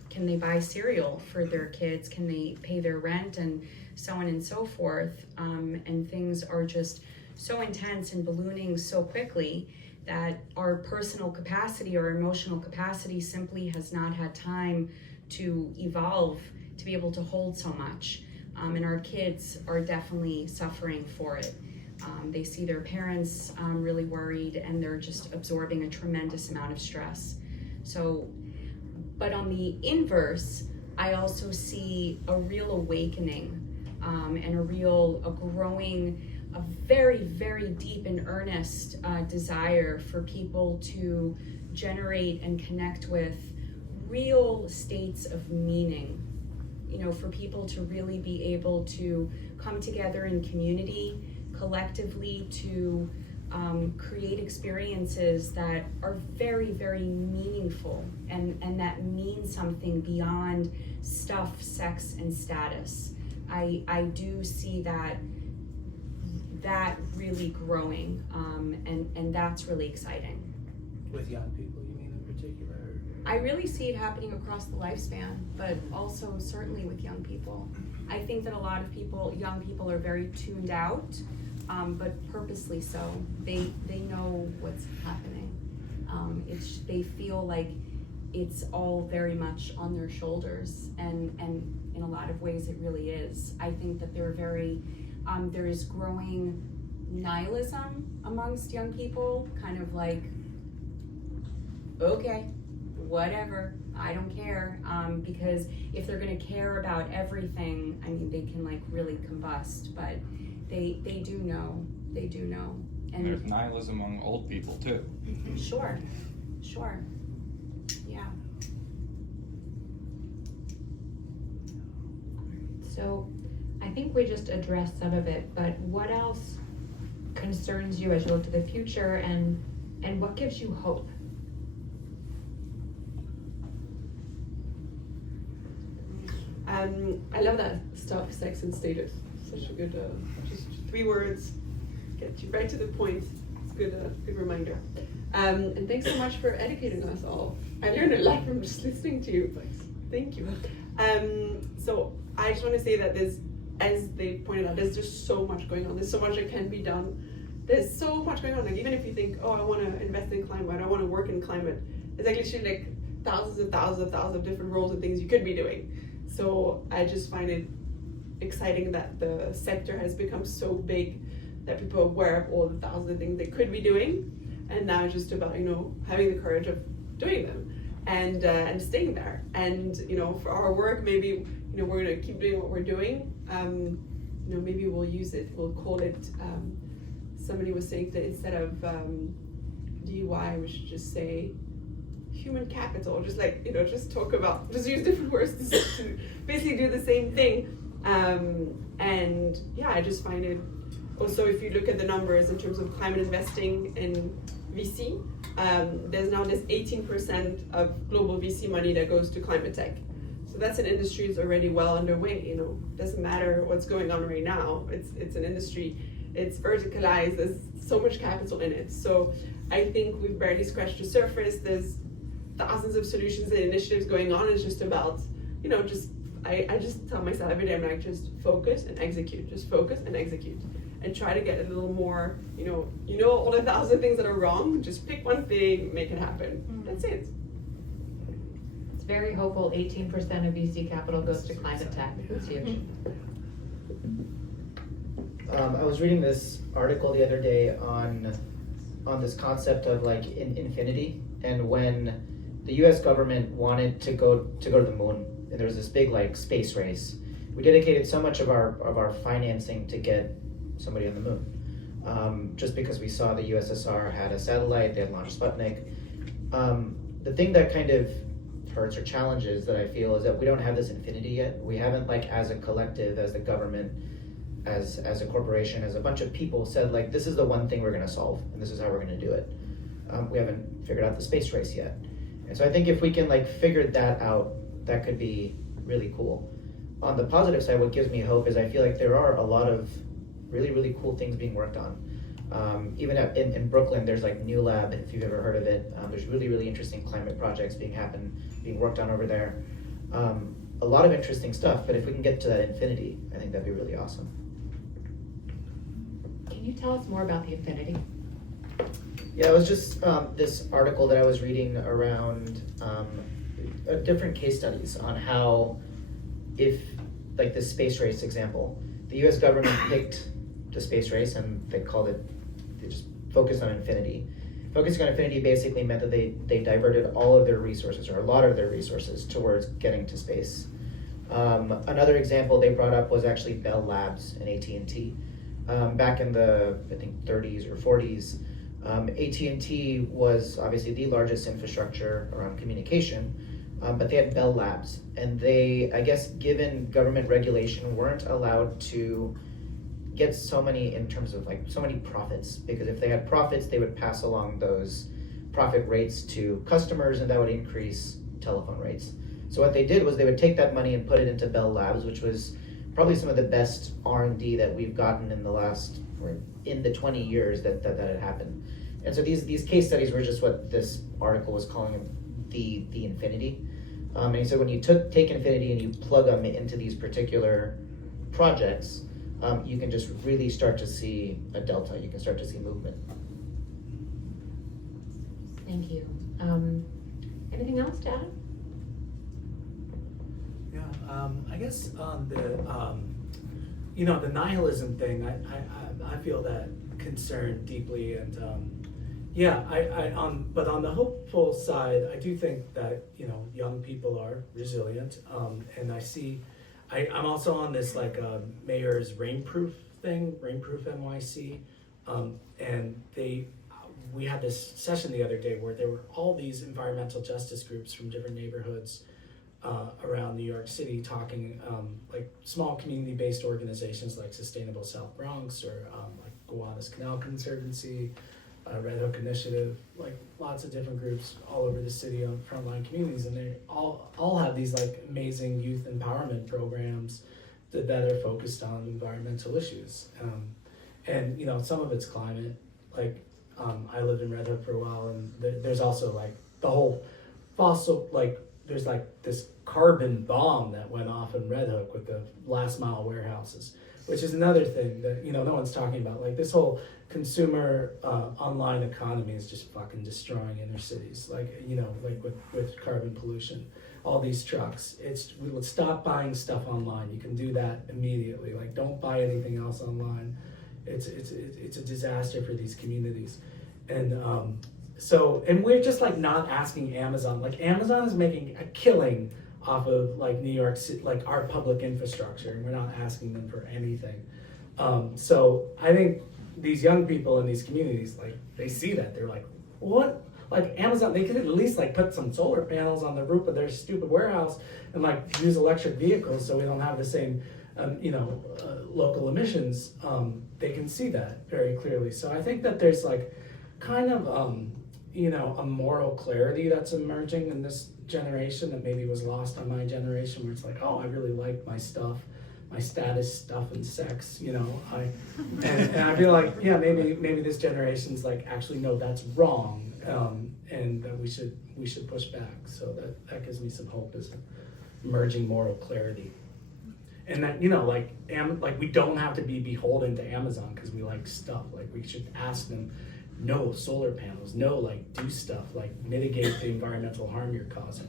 can they buy cereal for their kids? Can they pay their rent? And so on and so forth. And things are just so intense and ballooning so quickly that our personal capacity or emotional capacity simply has not had time to evolve, to be able to hold so much. And our kids are definitely suffering for it. They see their parents really worried, and they're just absorbing a tremendous amount of stress. So, but on the inverse, I also see a real awakening and a growing, a very, very deep and earnest desire for people to generate and connect with real states of meaning. You know, for people to really be able to come together in community, collectively, to create experiences that are very, very meaningful and that mean something beyond stuff, sex, and status. I do see that really growing, and that's really exciting. With young people, you mean in particular? I really see it happening across the lifespan, but also certainly with young people. I think that a lot of young people are very tuned out, but purposely so. They know what's happening. They feel like it's all very much on their shoulders, and in a lot of ways it really is. I think that there is growing nihilism amongst young people, kind of like, okay, whatever, I don't care, because if they're gonna care about everything, I mean, they can like really combust, but they do know, And there's nihilism among old people too. Sure, yeah. So I think we just addressed some of it, but what else concerns you as you look to the future, and what gives you hope? I love that stuff, sex and status. Such a good, just 3 words, get you right to the point. It's a good reminder. And thanks so much for educating us all. I learned a lot from just listening to you. Thank you. So I just want to say that as they pointed out, there's just so much going on. There's so much that can be done. There's so much going on. Like, even if you think, oh, I want to invest in climate, I want to work in climate, it's like literally like thousands of different roles and things you could be doing. So I just find it exciting that the sector has become so big that people are aware of all the thousands of things they could be doing, and now it's just about, you know, having the courage of doing them and staying there. And, you know, for our work, maybe, you know, we're gonna keep doing what we're doing. You know, maybe we'll use it, we'll call it, somebody was saying that instead of DUI, we should just say human capital, just like, you know, just use different words to basically do the same thing. And yeah, I just find it also, if you look at the numbers in terms of climate investing in VC, there's now this 18% of global VC money that goes to climate tech. So that's an industry that's already well underway. You know, doesn't matter what's going on right now. It's an industry. It's verticalized. There's so much capital in it. So I think we've barely scratched the surface. There's thousands of solutions and initiatives going on. It's just about, you know, I just tell myself every day, I'm like, just focus and execute. Just focus and execute. And try to get a little more, you know all the thousand things that are wrong, just pick one thing, make it happen. That's it. It's very hopeful. 18% of VC capital goes to climate tech. It's huge. I was reading this article the other day on this concept of like infinity, and when the U.S. government wanted to go to the moon, and there was this big like space race. We dedicated so much of our financing to get somebody on the moon, just because we saw the USSR had a satellite, they had launched Sputnik. The thing that kind of hurts or challenges that I feel is that we don't have this infinity yet. We haven't, like, as a collective, as the government, as a corporation, as a bunch of people said, like, this is the one thing we're gonna solve, and this is how we're gonna do it. We haven't figured out the space race yet. And so I think if we can, like, figure that out, that could be really cool. On the positive side, what gives me hope is I feel like there are a lot of really, really cool things being worked on. Even in Brooklyn, there's like New Lab, if you've ever heard of it. There's really, really interesting climate projects being worked on over there. A lot of interesting stuff, but if we can get to that infinity, I think that'd be really awesome. Can you tell us more about the infinity? Yeah, it was just this article that I was reading around different case studies on how, if, like the space race example, the US government picked the space race and they just focused on infinity. Focusing on infinity basically meant that they diverted all of their resources, or a lot of their resources, towards getting to space. Another example they brought up was actually Bell Labs and AT&T. Back in the, I think, 30s or 40s, AT&T was obviously the largest infrastructure around communication, but they had Bell Labs, and they, I guess, given government regulation, weren't allowed to get so many, in terms of like so many profits, because if they had profits, they would pass along those profit rates to customers, and that would increase telephone rates. So what they did was they would take that money and put it into Bell Labs, which was probably some of the best R&D that we've gotten in the last, or in the 20 years that had happened. And so these case studies were just what this article was calling the infinity. And so when you take infinity and you plug them into these particular projects, you can just really start to see a delta. You can start to see movement. Thank you. Anything else to add? Yeah, I guess on the the nihilism thing, I feel that concern deeply, and but on the hopeful side, I do think that young people are resilient, and I'm also on this mayor's rainproof thing, Rainproof NYC, and we had this session the other day where there were all these environmental justice groups from different neighborhoods around New York City talking, like small community-based organizations like Sustainable South Bronx, or like Gowanus Canal Conservancy, Red Hook Initiative, like lots of different groups all over the city on frontline communities, and they all have these amazing youth empowerment programs that are focused on environmental issues, and some of it's climate. I lived in Red Hook for a while, and there's also the whole fossil, there's this carbon bomb that went off in Red Hook with the last mile warehouses, which is another thing that no one's talking about. This whole consumer online economy is just fucking destroying inner cities, with carbon pollution. All these trucks, we would stop buying stuff online. You can do that immediately. Don't buy anything else online. It's a disaster for these communities, and we're just not asking Amazon. Amazon is making a killing off of New York City, our public infrastructure, and we're not asking them for anything. So I think these young people in these communities, they see that, they're like, what? Amazon, they could at least put some solar panels on the roof of their stupid warehouse and use electric vehicles so we don't have the same local emissions. They can see that very clearly. So I think that there's kind of a moral clarity that's emerging in this generation that maybe was lost on my generation, where it's oh, I really like my stuff, my status stuff and sex, and I feel maybe this generation's actually no, that's wrong, and that we should push back. So that gives me some hope as emerging moral clarity. And that we don't have to be beholden to Amazon because we like stuff. We should ask them, no solar panels, no do stuff, mitigate the environmental harm you're causing.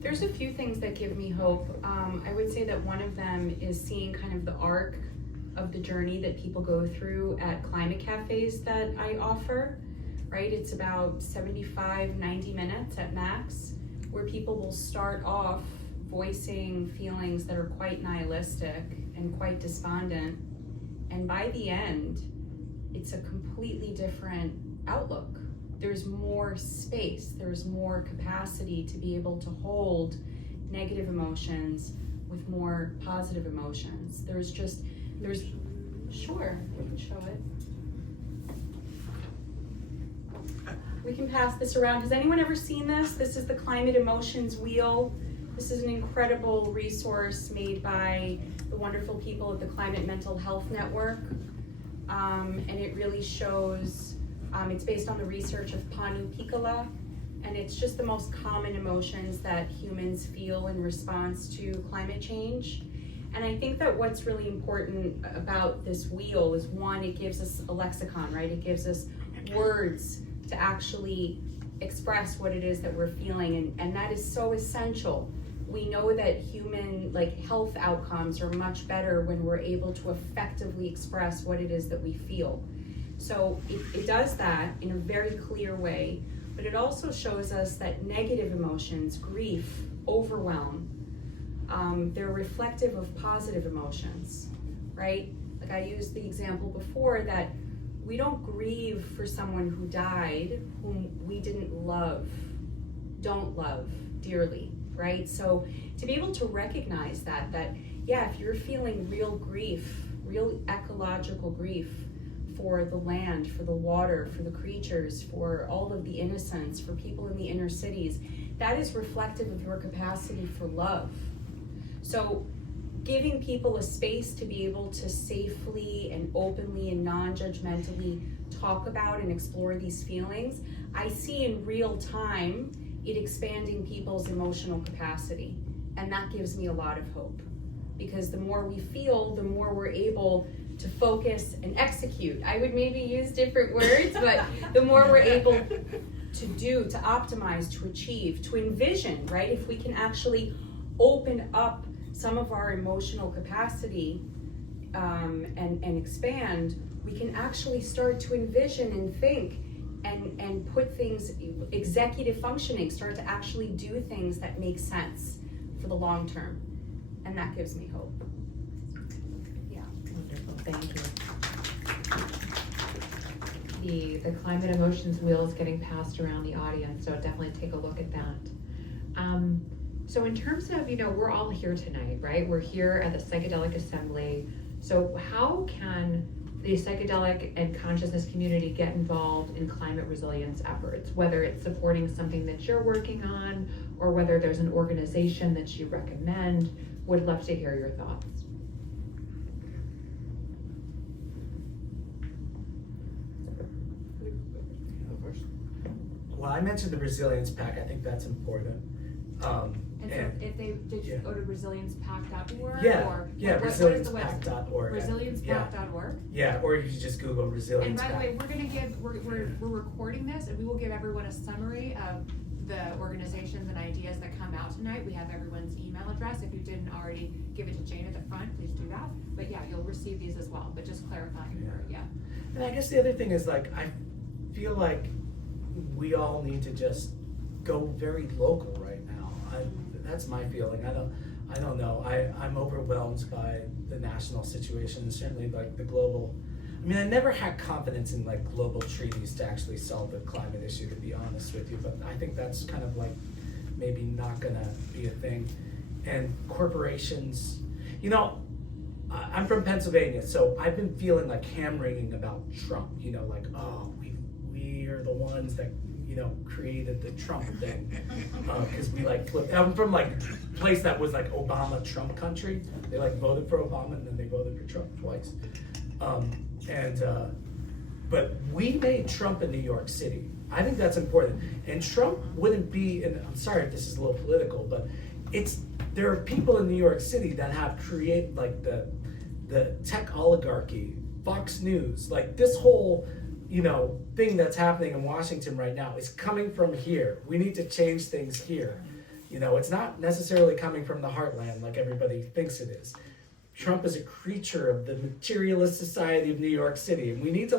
There's a few things that give me hope. I would say that one of them is seeing kind of the arc of the journey that people go through at climate cafes that I offer, right? It's about 75, 90 minutes at max, where people will start off voicing feelings that are quite nihilistic and quite despondent. And by the end, it's a completely different outlook. There's more space, there's more capacity to be able to hold negative emotions with more positive emotions. Sure, we can show it. We can pass this around. Has anyone ever seen this? This is the Climate Emotions Wheel. This is an incredible resource made by the wonderful people at the Climate Mental Health Network. And it really shows, it's based on the research of Panu Pikala, and it's just the most common emotions that humans feel in response to climate change. And I think that what's really important about this wheel is, one, it gives us a lexicon, right? It gives us words to actually express what it is that we're feeling, and that is so essential. We know that human health outcomes are much better when we're able to effectively express what it is that we feel. So it does that in a very clear way, but it also shows us that negative emotions, grief, overwhelm, they're reflective of positive emotions, right? Like I used the example before that we don't grieve for someone who died, whom we didn't love, don't love dearly, right? So to be able to recognize that yeah, if you're feeling real grief, real ecological grief for the land, for the water, for the creatures, for all of the innocents, for people in the inner cities, that is reflective of your capacity for love. So giving people a space to be able to safely and openly and non-judgmentally talk about and explore these feelings, I see in real time it expanding people's emotional capacity. And that gives me a lot of hope. Because the more we feel, the more we're able to focus and execute. I would maybe use different words, but the more we're able to do, to optimize, to achieve, to envision, right? If we can actually open up some of our emotional capacity and expand, we can actually start to envision and think and put things, executive functioning, start to actually do things that make sense for the long term. And that gives me hope. Yeah. Wonderful, thank you. The climate emotions wheel is getting passed around the audience, so definitely take a look at that. So in terms of, we're all here tonight, right? We're here at the Psychedelic Assembly. So how can the psychedelic and consciousness community get involved in climate resilience efforts, whether it's supporting something that you're working on or whether there's an organization that you recommend? Would love to hear your thoughts. Well, I mentioned the resilience pack. I think that's important. And so if they did you go to resiliencepack.org Yeah, or yeah, what is the website? resiliencepack.org. Resiliencepack.org. Yeah, or you just Google resilience. And by the pack. way, we're recording this, and we will give everyone a summary of the organizations and ideas that come out tonight. We have everyone's email address. If you didn't already give it to Jane at the front, please do that. But yeah, you'll receive these as well. But just clarifying, yeah. And I guess the other thing is I feel like we all need to just go very local right now. That's my feeling. I don't know. I'm overwhelmed by the national situation, certainly the global. I mean, I never had confidence in global treaties to actually solve the climate issue, to be honest with you, but I think that's kind of maybe not gonna be a thing. And corporations, I'm from Pennsylvania, so I've been feeling hand-wringing about Trump, oh, we are the ones that created the Trump thing, because we flipped. I'm from a place that was Obama Trump country. They voted for Obama and then they voted for Trump twice. But we made Trump in New York City. I think that's important. And Trump wouldn't be, and I'm sorry if this is a little political, but there are people in New York City that have created the tech oligarchy, Fox News, this whole thing that's happening in Washington right now is coming from here. We need to change things here. It's not necessarily coming from the heartland like everybody thinks it is. Trump is a creature of the materialist society of New York City, and we need to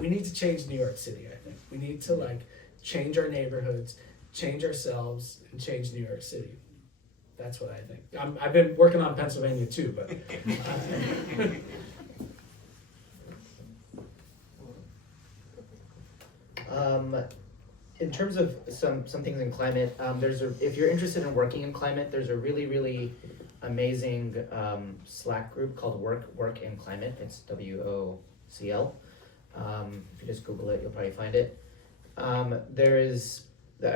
we need to change New York City, I think. We need to change our neighborhoods, change ourselves, and change New York City. That's what I think. I've been working on Pennsylvania too, but in terms of some things in climate, if you're interested in working in climate, there's a really, really amazing Slack group called Work in Climate. It's WOCL. If you just Google it, you'll probably find it. I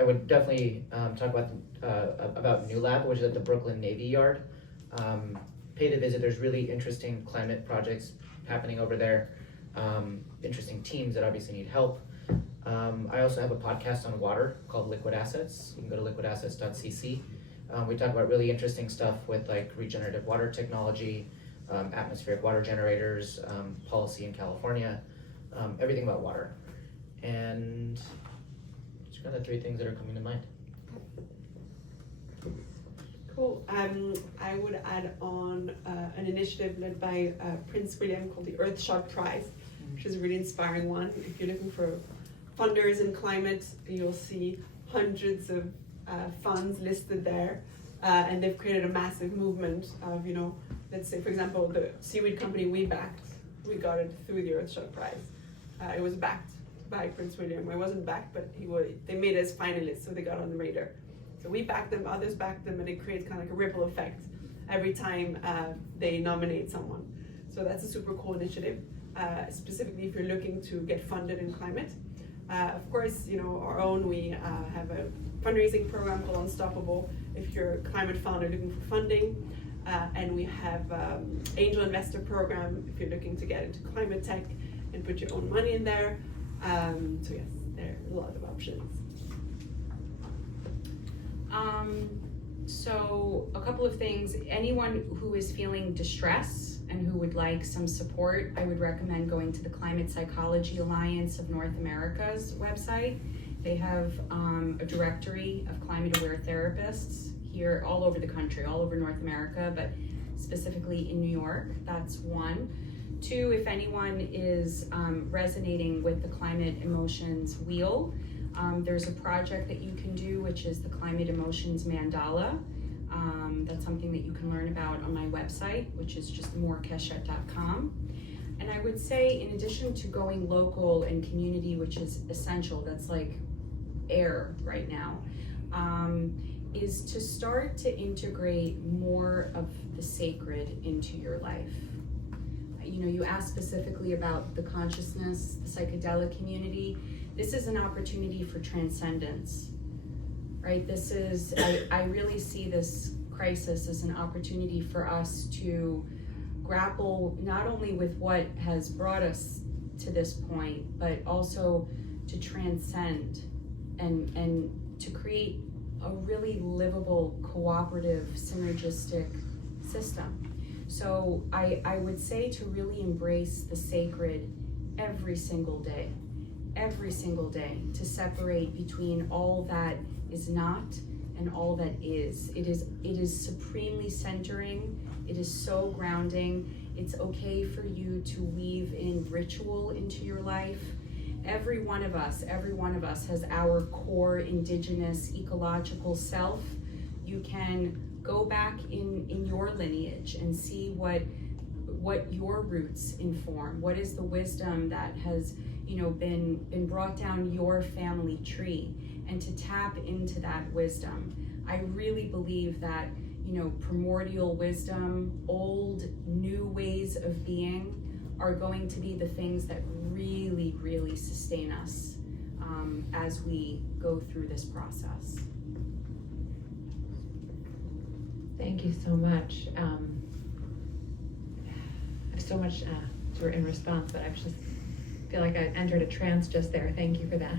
would definitely talk about New Lab, which is at the Brooklyn Navy Yard. Pay to visit. There's really interesting climate projects happening over there. Interesting teams that obviously need help. I also have a podcast on water called Liquid Assets. You can go to liquidassets.cc. We talk about really interesting stuff with regenerative water technology, atmospheric water generators, policy in California, everything about water. And kind of 3 things that are coming to mind. Cool. I would add on an initiative led by Prince William called the Earthshot Prize, which is a really inspiring one. If you're looking for funders in climate, you'll see hundreds of funds listed there, and they've created a massive movement of, you know, let's say, for example, the seaweed company we backed, we got it through the Earthshot Prize. It was backed by Prince William. I wasn't backed, but they made us finalists, so they got on the radar. So we backed them, others backed them, and it creates kind of like a ripple effect every time they nominate someone. So that's a super cool initiative, specifically if you're looking to get funded in climate. Of course, you know, our own, we have a fundraising program called Unstoppable if you're a climate founder looking for funding. And we have angel investor program if you're looking to get into climate tech and put your own money in there. So yes, there are a lot of options. So a couple of things. Anyone who is feeling distress and who would like some support, I would recommend going to the Climate Psychology Alliance of North America's website. They have a directory of climate aware therapists here all over the country, all over North America, but specifically in New York. That's one. 2, if anyone is resonating with the Climate Emotions Wheel, there's a project that you can do, which is the Climate Emotions Mandala. That's something that you can learn about on my website, which is just morekeshet.com. And I would say, in addition to going local and community, which is essential, that's like air right now, is to start to integrate more of the sacred into your life. You know, you asked specifically about the consciousness, the psychedelic community. This is an opportunity for transcendence, right? This is, I really see this crisis as an opportunity for us to grapple not only with what has brought us to this point, but also to transcend and to create a really livable, cooperative, synergistic system. So I would say to really embrace the sacred every single day, to separate between all that is not and all that is. It is supremely centering. It is so grounding. It's okay for you to weave in ritual into your life. Every one of us has our core indigenous ecological self. You can go back in your lineage and see what your roots inform. What is the wisdom that has, you know, been brought down your family tree, and to tap into that wisdom. I really believe that, you know, primordial wisdom, old, new ways of being are going to be the things that really, really sustain us as we go through this process. Thank you so much. I have so much sort of in response, but I just feel like I entered a trance just there. Thank you for that.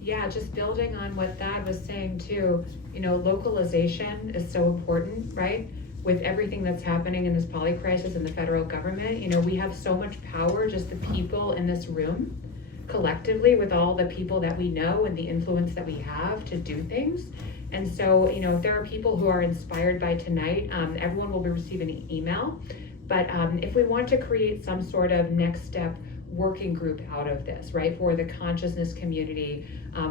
Yeah, just building on what Thad was saying too, you know, localization is so important, right? With everything that's happening in this poly crisis in the federal government, you know, we have so much power, just the people in this room, collectively, with all the people that we know and the influence that we have to do things. And so, you know, if there are people who are inspired by tonight, everyone will be receiving an email. But if we want to create some sort of next step working group out of this, right, for the consciousness community,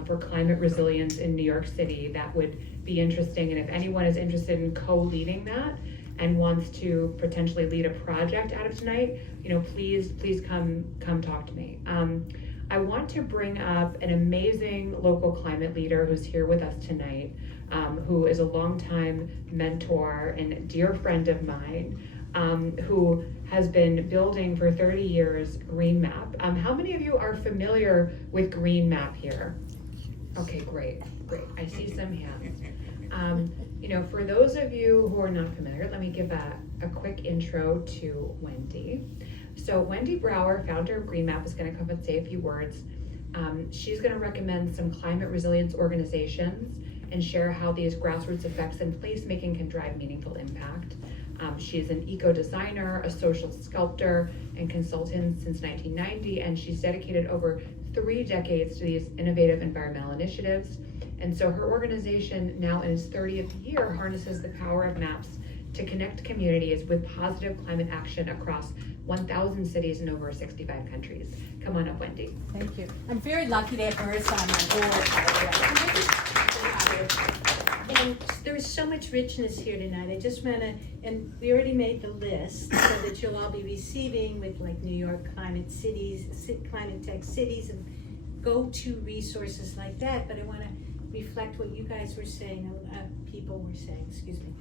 for climate resilience in New York City, that would be interesting. And if anyone is interested in co-leading that and wants to potentially lead a project out of tonight, you know, please come talk to me. I want to bring up an amazing local climate leader who's here with us tonight, who is a longtime mentor and dear friend of mine, who has been building for 30 years Green Map. How many of you are familiar with Green Map here? Okay, great. I see some hands. You know, for those of you who are not familiar, let me give a quick intro to Wendy. So Wendy Brower, founder of Green Map, is going to come and say a few words. She's going to recommend some climate resilience organizations and share how these grassroots effects and placemaking can drive meaningful impact. She's an eco-designer, a social sculptor, and consultant since 1990, and she's dedicated over 3 decades to these innovative environmental initiatives. And so her organization, now in its 30th year, harnesses the power of maps to connect communities with positive climate action across 1,000 cities in over 65 countries. Come on up, Wendy. Thank you. I'm very lucky to have Marissa on my board. And there is so much richness here tonight. I just want to, and we already made the list so that you'll all be receiving with like New York climate cities, climate tech cities, and go-to resources like that. But I want to reflect what you guys were saying, people were saying, excuse me.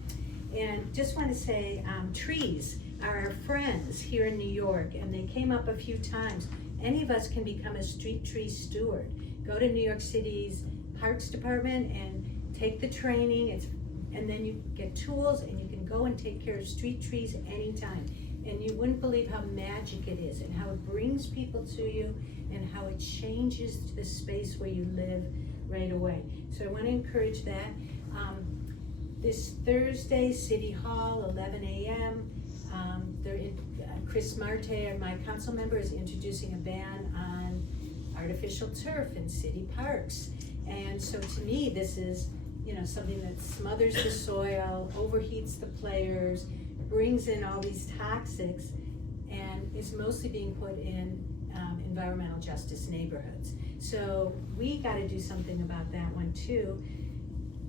And just want to say, trees are our friends here in New York, and they came up a few times. Any of us can become a street tree steward. Go to New York City's Parks Department and take the training, and then you get tools, and you can go and take care of street trees anytime. And you wouldn't believe how magic it is, and how it brings people to you, and how it changes the space where you live right away. So I want to encourage that. This Thursday, City Hall, 11 a.m. Chris Marte, my council member, is introducing a ban on artificial turf in city parks. And so to me, this is, something that smothers the soil, overheats the players, brings in all these toxics, and is mostly being put in environmental justice neighborhoods. So we got to do something about that one too.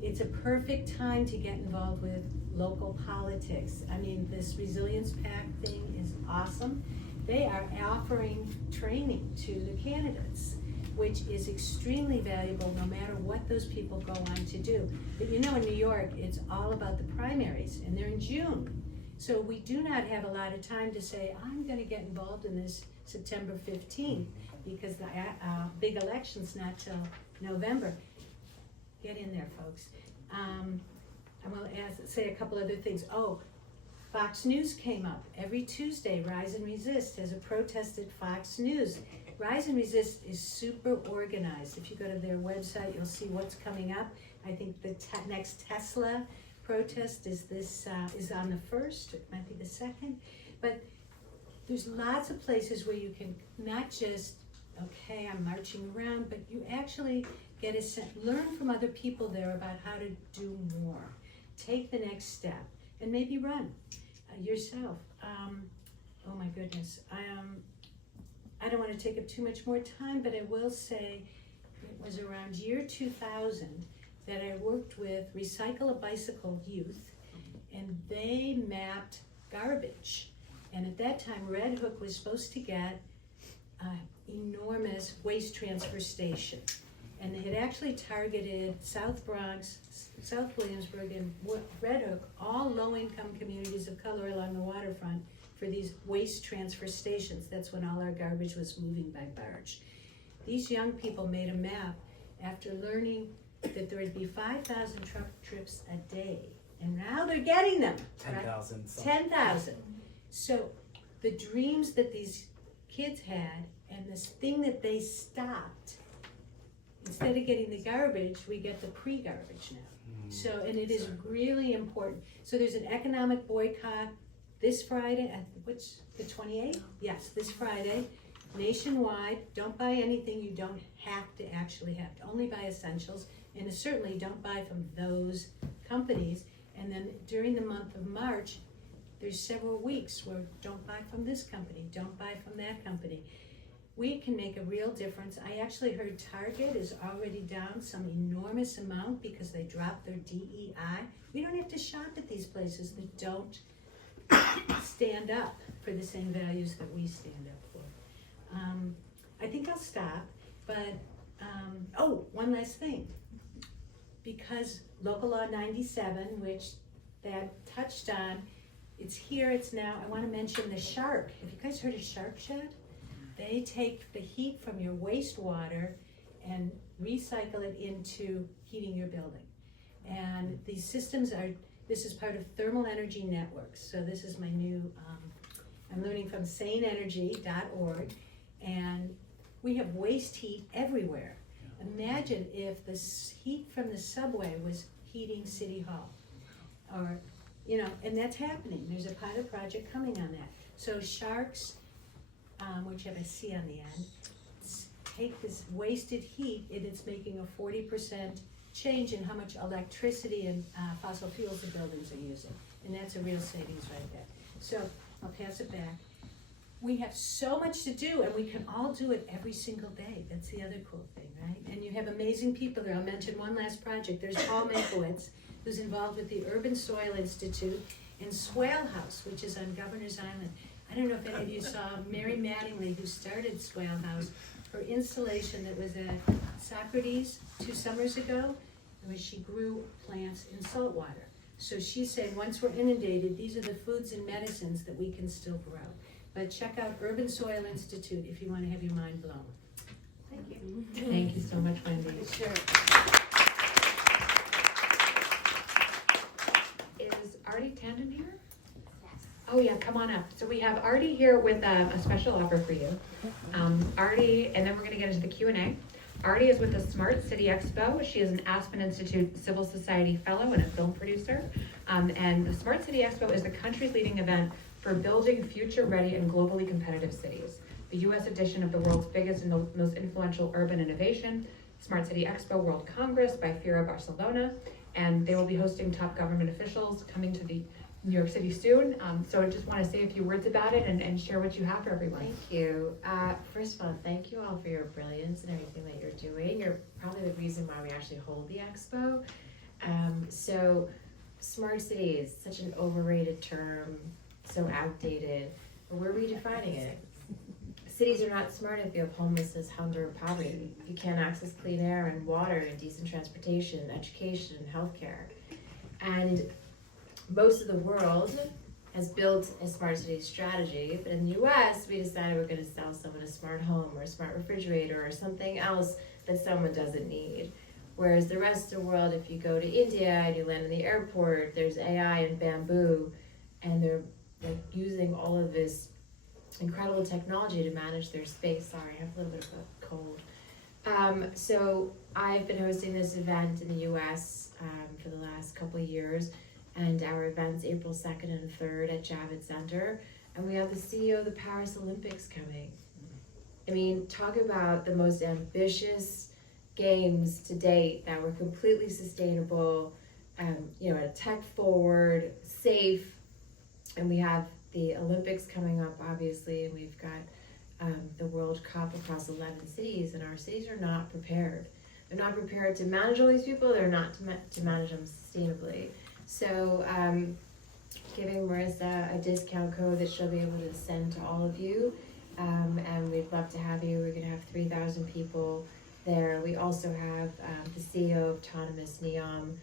It's a perfect time to get involved with local politics. I mean, this Resilience Pact thing is awesome. They are offering training to the candidates, which is extremely valuable no matter what those people go on to do. But in New York, it's all about the primaries, and they're in June. So we do not have a lot of time to say, I'm gonna get involved in this September 15th, because the big election's not till November. Get in there, folks. I will say a couple other things. Oh, Fox News came up. Every Tuesday, Rise and Resist has a protest at Fox News. Rise and Resist is super organized. If you go to their website, you'll see what's coming up. I think the next Tesla protest is is on the 1st, it might be the 2nd. But there's lots of places where you can not just, okay, I'm marching around, but you actually get learn from other people there about how to do more. Take the next step, and maybe run yourself. Oh my goodness. I don't want to take up too much more time, but I will say it was around year 2000 that I worked with Recycle a Bicycle Youth, and they mapped garbage. And at that time, Red Hook was supposed to get an enormous waste transfer station. And they had actually targeted South Bronx, South Williamsburg, and Red Hook, all low-income communities of color along the waterfront, for these waste transfer stations. That's when all our garbage was moving by barge. These young people made a map after learning that there would be 5,000 truck trips a day. And now they're getting them. 10,000. 10,000. So the dreams that these kids had, and this thing that they stopped, instead of getting the garbage, we get the pre-garbage now. So, and it is really important. So there's an economic boycott this Friday, the 28th? Yes, this Friday, nationwide. Don't buy anything you don't have to actually have. Only buy essentials, and certainly don't buy from those companies. And then during the month of March, there's several weeks where don't buy from this company, don't buy from that company. We can make a real difference. I actually heard Target is already down some enormous amount because they dropped their DEI. We don't have to shop at these places that don't stand up for the same values that we stand up for. I think I'll stop, but one last thing. Because Local Law 97, which Thad touched on, it's here, it's now. I want to mention the Shark. Have you guys heard of Shark Shed? They take the heat from your wastewater and recycle it into heating your building. And these systems this is part of thermal energy networks. So this is my new, I'm learning from saneenergy.org, and we have waste heat everywhere. Imagine if the heat from the subway was heating City Hall, or, and that's happening. There's a pilot project coming on that. So Sharks, which have a C on the end, take this wasted heat and it's making a 40% change in how much electricity and fossil fuels the buildings are using. And that's a real savings right there. So I'll pass it back. We have so much to do, and we can all do it every single day. That's the other cool thing, right? And you have amazing people there. I'll mention one last project. There's Paul Mankiewicz, who's involved with the Urban Soil Institute and Swale House, which is on Governor's Island. I don't know if any of you saw Mary Mattingly, who started Swale House, her installation that was at Socrates 2 summers ago, where she grew plants in salt water. So she's saying once we're inundated, these are the foods and medicines that we can still grow. But check out Urban Soil Institute if you want to have your mind blown. Thank you. Thank you so much, Wendy. Sure. Is Artie Tandon here? Oh yeah, come on up. So we have Artie here with a special offer for you. Artie, and then we're gonna get into the Q&A. Artie is with the Smart City Expo. She is an Aspen Institute Civil Society Fellow and a film producer. And the Smart City Expo is the country's leading event for building future-ready and globally competitive cities. The U.S. edition of the world's biggest and most influential urban innovation, Smart City Expo World Congress by FIRA Barcelona, and they will be hosting top government officials coming to the New York City soon. So I just want to say a few words about it and share what you have for everyone. Thank you. First of all, thank you all for your brilliance and everything that you're doing. You're probably the reason why we actually hold the expo. So smart city is such an overrated term, so outdated, but we're redefining it. Cities are not smart if you have homelessness, hunger, and poverty. If you can't access clean air and water and decent transportation, education, and healthcare. And most of the world has built a smart city strategy, but in the US, we decided we're going to sell someone a smart home or a smart refrigerator or something else that someone doesn't need. Whereas the rest of the world, if you go to India and you land in the airport, there's AI and bamboo, and they're like using all of this incredible technology to manage their space. Sorry, I have a little bit of a cold. So I've been hosting this event in the US for the last couple of years, and our event's April 2nd and 3rd at Javits Center, and we have the CEO of the Paris Olympics coming. I mean, talk about the most ambitious games to date that were completely sustainable, a tech forward, safe, and we have the Olympics coming up, obviously, and we've got the World Cup across 11 cities, and our cities are not prepared. They're not prepared to manage all these people. They're not to manage them sustainably. So giving Marissa a discount code that she'll be able to send to all of you, and we'd love to have you. We're going to have 3,000 people there. We also have the CEO of Autonomous Neom,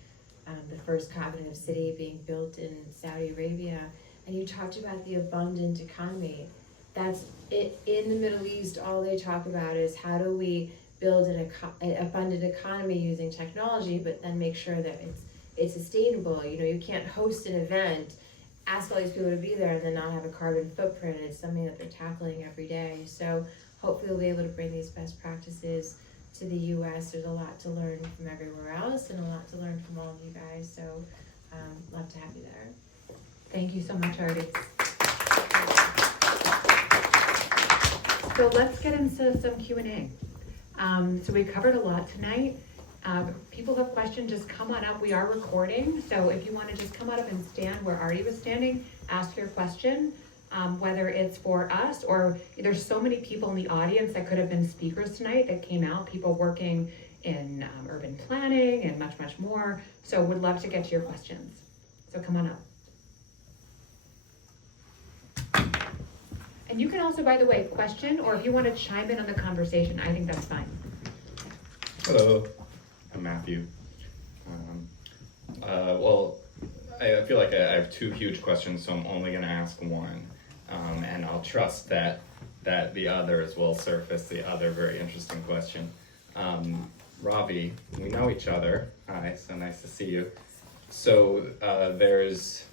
the first cognitive city being built in Saudi Arabia. And you talked about the abundant economy. That's it. In the Middle East, all they talk about is how do we build an abundant economy using technology, but then make sure that it's sustainable. You can't host an event, ask all these people to be there, and then not have a carbon footprint. It's something that they're tackling every day. So hopefully we'll be able to bring these best practices to the U.S. There's a lot to learn from everywhere else, and a lot to learn from all of you guys. So love to have you there. Thank you so much, Artie. So let's get into some Q&A. So we covered a lot tonight. People have questions, just come on up. We are recording, so if you want to just come on up and stand where Artie was standing, ask your question, whether it's for us or there's so many people in the audience that could have been speakers tonight that came out, people working in urban planning and much, much more. So would love to get to your questions. So come on up. And you can also, by the way, question, or if you want to chime in on the conversation, I think that's fine. Hello, I'm Matthew. Well, I feel like I have two huge questions, so I'm only going to ask one. And I'll trust that the others will surface the other very interesting question. Ravi, we know each other. Hi, so nice to see you. So there's...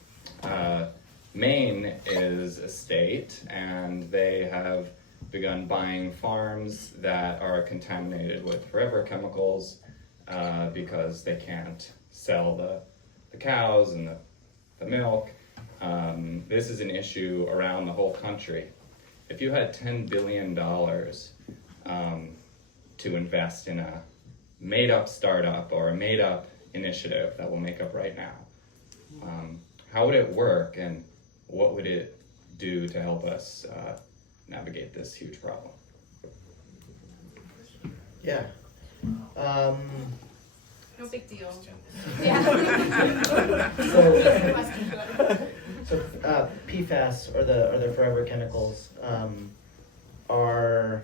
Maine is a state, and they have begun buying farms that are contaminated with forever chemicals because they can't sell the cows and the milk. This is an issue around the whole country. If you had $10 billion, to invest in a made-up startup or a made-up initiative that we'll make up right now, how would it work, and what would it do to help us navigate this huge problem? Yeah. No big deal. So PFAS, or the forever chemicals, are,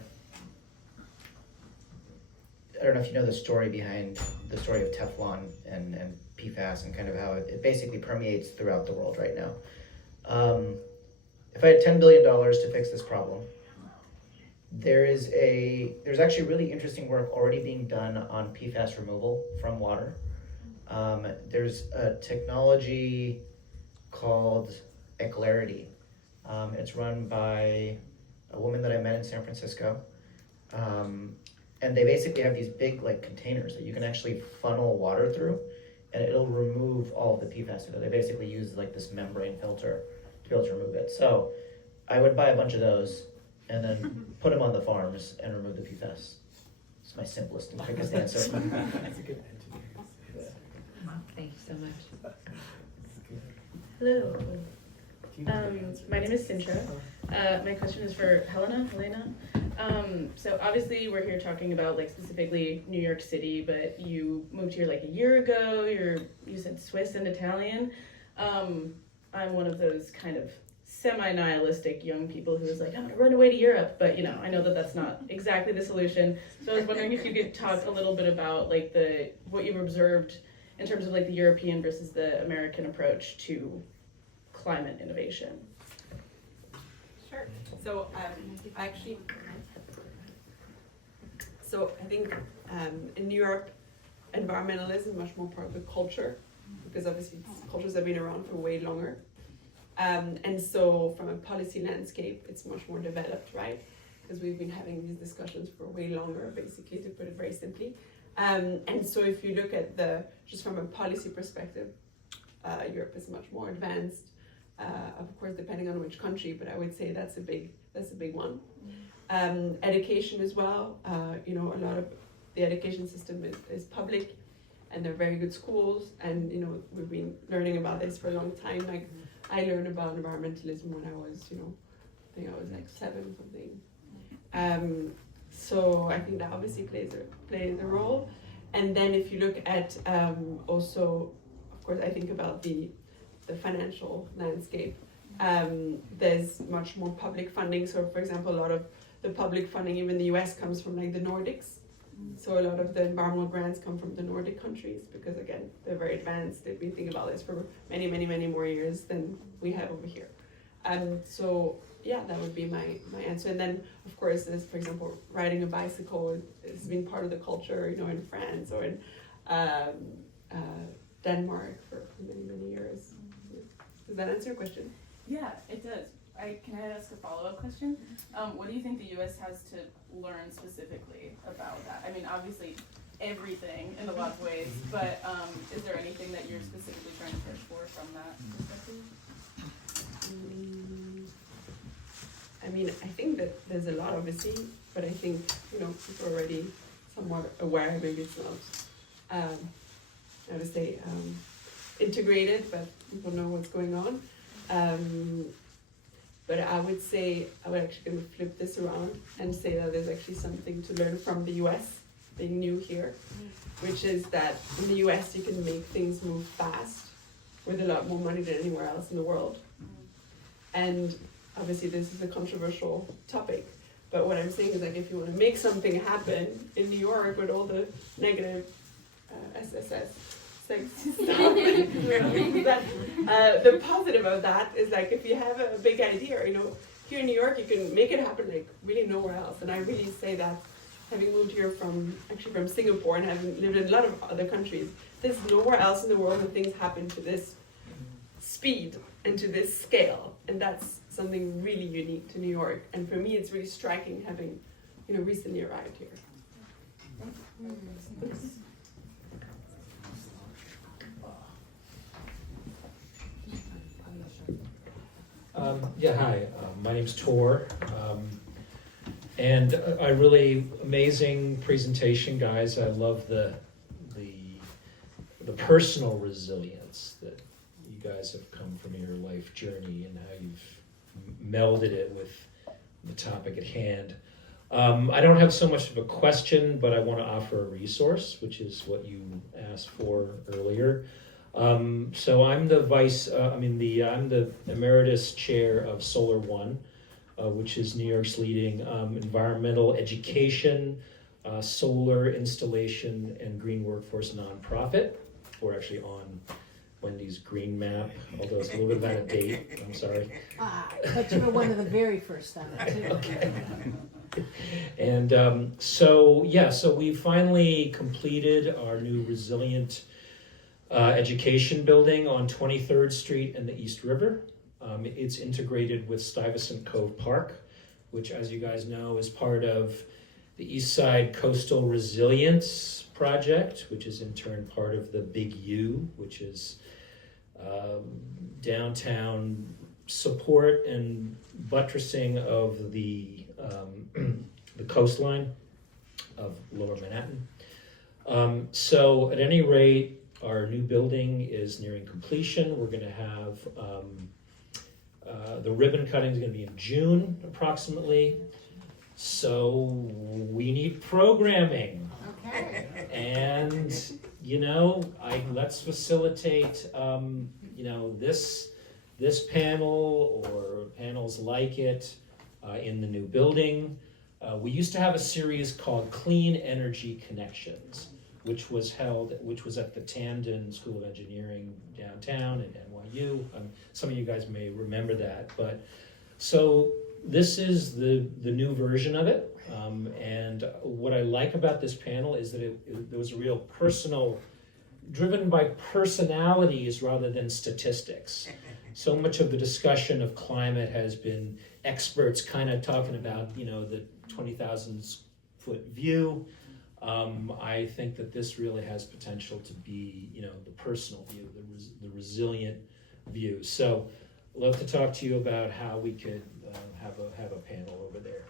I don't know if you know the story behind the story of Teflon and PFAS and kind of how it basically permeates throughout the world right now. If I had $10 billion to fix this problem, there's actually really interesting work already being done on PFAS removal from water. There's a technology called escalating. It's run by a woman that I met in San Francisco. And they basically have these big containers that you can actually funnel water through, and it'll remove all of the PFAS. They basically use this membrane filter to be able to remove it. So I would buy a bunch of those and then put them on the farms and remove the PFAS. It's my simplest and quickest answer. That's a good answer. Thank you so much. Hello. My name is Sintra. My question is for Helena. So obviously we're here talking about specifically New York City, but you moved here a year ago. You said Swiss and Italian. I'm one of those kind of semi-nihilistic young people who is I'm gonna run away to Europe, but I know that that's not exactly the solution. So I was wondering if you could talk a little bit about what you've observed in terms of the European versus the American approach to climate innovation. Sure. So I think in Europe, environmentalism is much more part of the culture, because obviously cultures have been around for way longer. And so from a policy landscape, it's much more developed, right? Because we've been having these discussions for way longer, basically, to put it very simply. And so if you look at just from a policy perspective, Europe is much more advanced, of course, depending on which country, but I would say that's a big one. Education as well, a lot of the education system is public, and they're very good schools, and we've been learning about this for a long time. I learned about environmentalism when I was, I think I was 7 or something. So I think that obviously plays a role. And then if you look at also, of course, I think about the financial landscape. There's much more public funding. So for example, a lot of the public funding, even in the US, comes from the Nordics. So a lot of the environmental grants come from the Nordic countries, because again, they're very advanced. They've been thinking about this for many, many, many more years than we have over here. So yeah, that would be my answer. And then of course, there's, for example, riding a bicycle has been part of the culture, in France or in Denmark for many, many years. Does that answer your question? Yeah, it does. Can I ask a follow-up question? What do you think the U.S. has to learn specifically about that? I mean, obviously everything in a lot of ways, but is there anything that you're specifically trying to push for from that perspective? I mean, I think that there's a lot, obviously, but I think, people are already somewhat aware. Maybe it's not, I would say, integrated, but people know what's going on. But I would say, I would actually kind of flip this around and say that there's actually something to learn from the US, being new here, which is that in the US you can make things move fast with a lot more money than anywhere else in the world. And obviously this is a controversial topic, but what I'm saying is if you want to make something happen in New York with all the negative SSS, the positive of that is if you have a big idea, here in New York you can make it happen really nowhere else. And I really say that, having moved here from Singapore and having lived in a lot of other countries, there's nowhere else in the world where things happen to this speed and to this scale, and that's something really unique to New York. And for me it's really striking, having recently arrived here. Hi. My name's Tor. And a really amazing presentation, guys. I love the personal resilience that you guys have come from your life journey and how you've melded it with the topic at hand. I don't have so much of a question, but I want to offer a resource, which is what you asked for earlier. So I'm the I'm the emeritus chair of Solar One, which is New York's leading environmental education, solar installation, and green workforce nonprofit. We're actually on Wendy's green map, although it's a little bit out of date. I'm sorry. But you were one of the very first on it, too. Okay. And so we finally completed our new resilient education building on 23rd Street and the East River. It's integrated with Stuyvesant Cove Park, which, as you guys know, is part of the East Side Coastal Resilience Project, which is in turn part of the Big U, which is downtown support and buttressing of the coastline of Lower Manhattan. So at any rate, our new building is nearing completion. We're going to have the ribbon cutting is going to be in June approximately. So we need programming. Okay. And let's facilitate this panel or panels like it in the new building. We used to have a series called Clean Energy Connections, which was at the Tandon School of Engineering downtown at NYU. Some of you guys may remember that, but so this is the new version of it. And what I like about this panel is that there was a real personal, driven by personalities rather than statistics. So much of the discussion of climate has been experts kind of talking about, the 20,000 foot view. I think that this really has potential to be, the personal view, the resilient view. So I'd love to talk to you about how we could have a panel over there.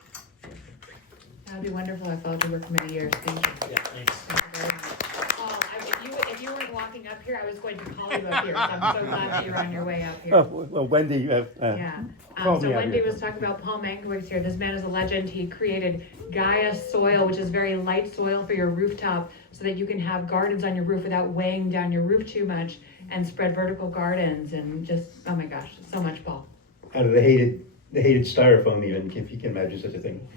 That'd be wonderful. I followed your work for many years. Thank you. Yeah, thanks. Thank you very much. If you weren't walking up here, I was going to call you up here. So I'm so glad that you're on your way up here. Well, Wendy, Yeah. called So me out Wendy here. was talking about Paul Mankiewicz here. This man is a legend. He created Gaia soil, which is very light soil for your rooftop, so that you can have gardens on your roof without weighing down your roof too much, and spread vertical gardens, and just, oh my gosh, so much, Paul. Out of the hated styrofoam, even, if you can imagine such a thing.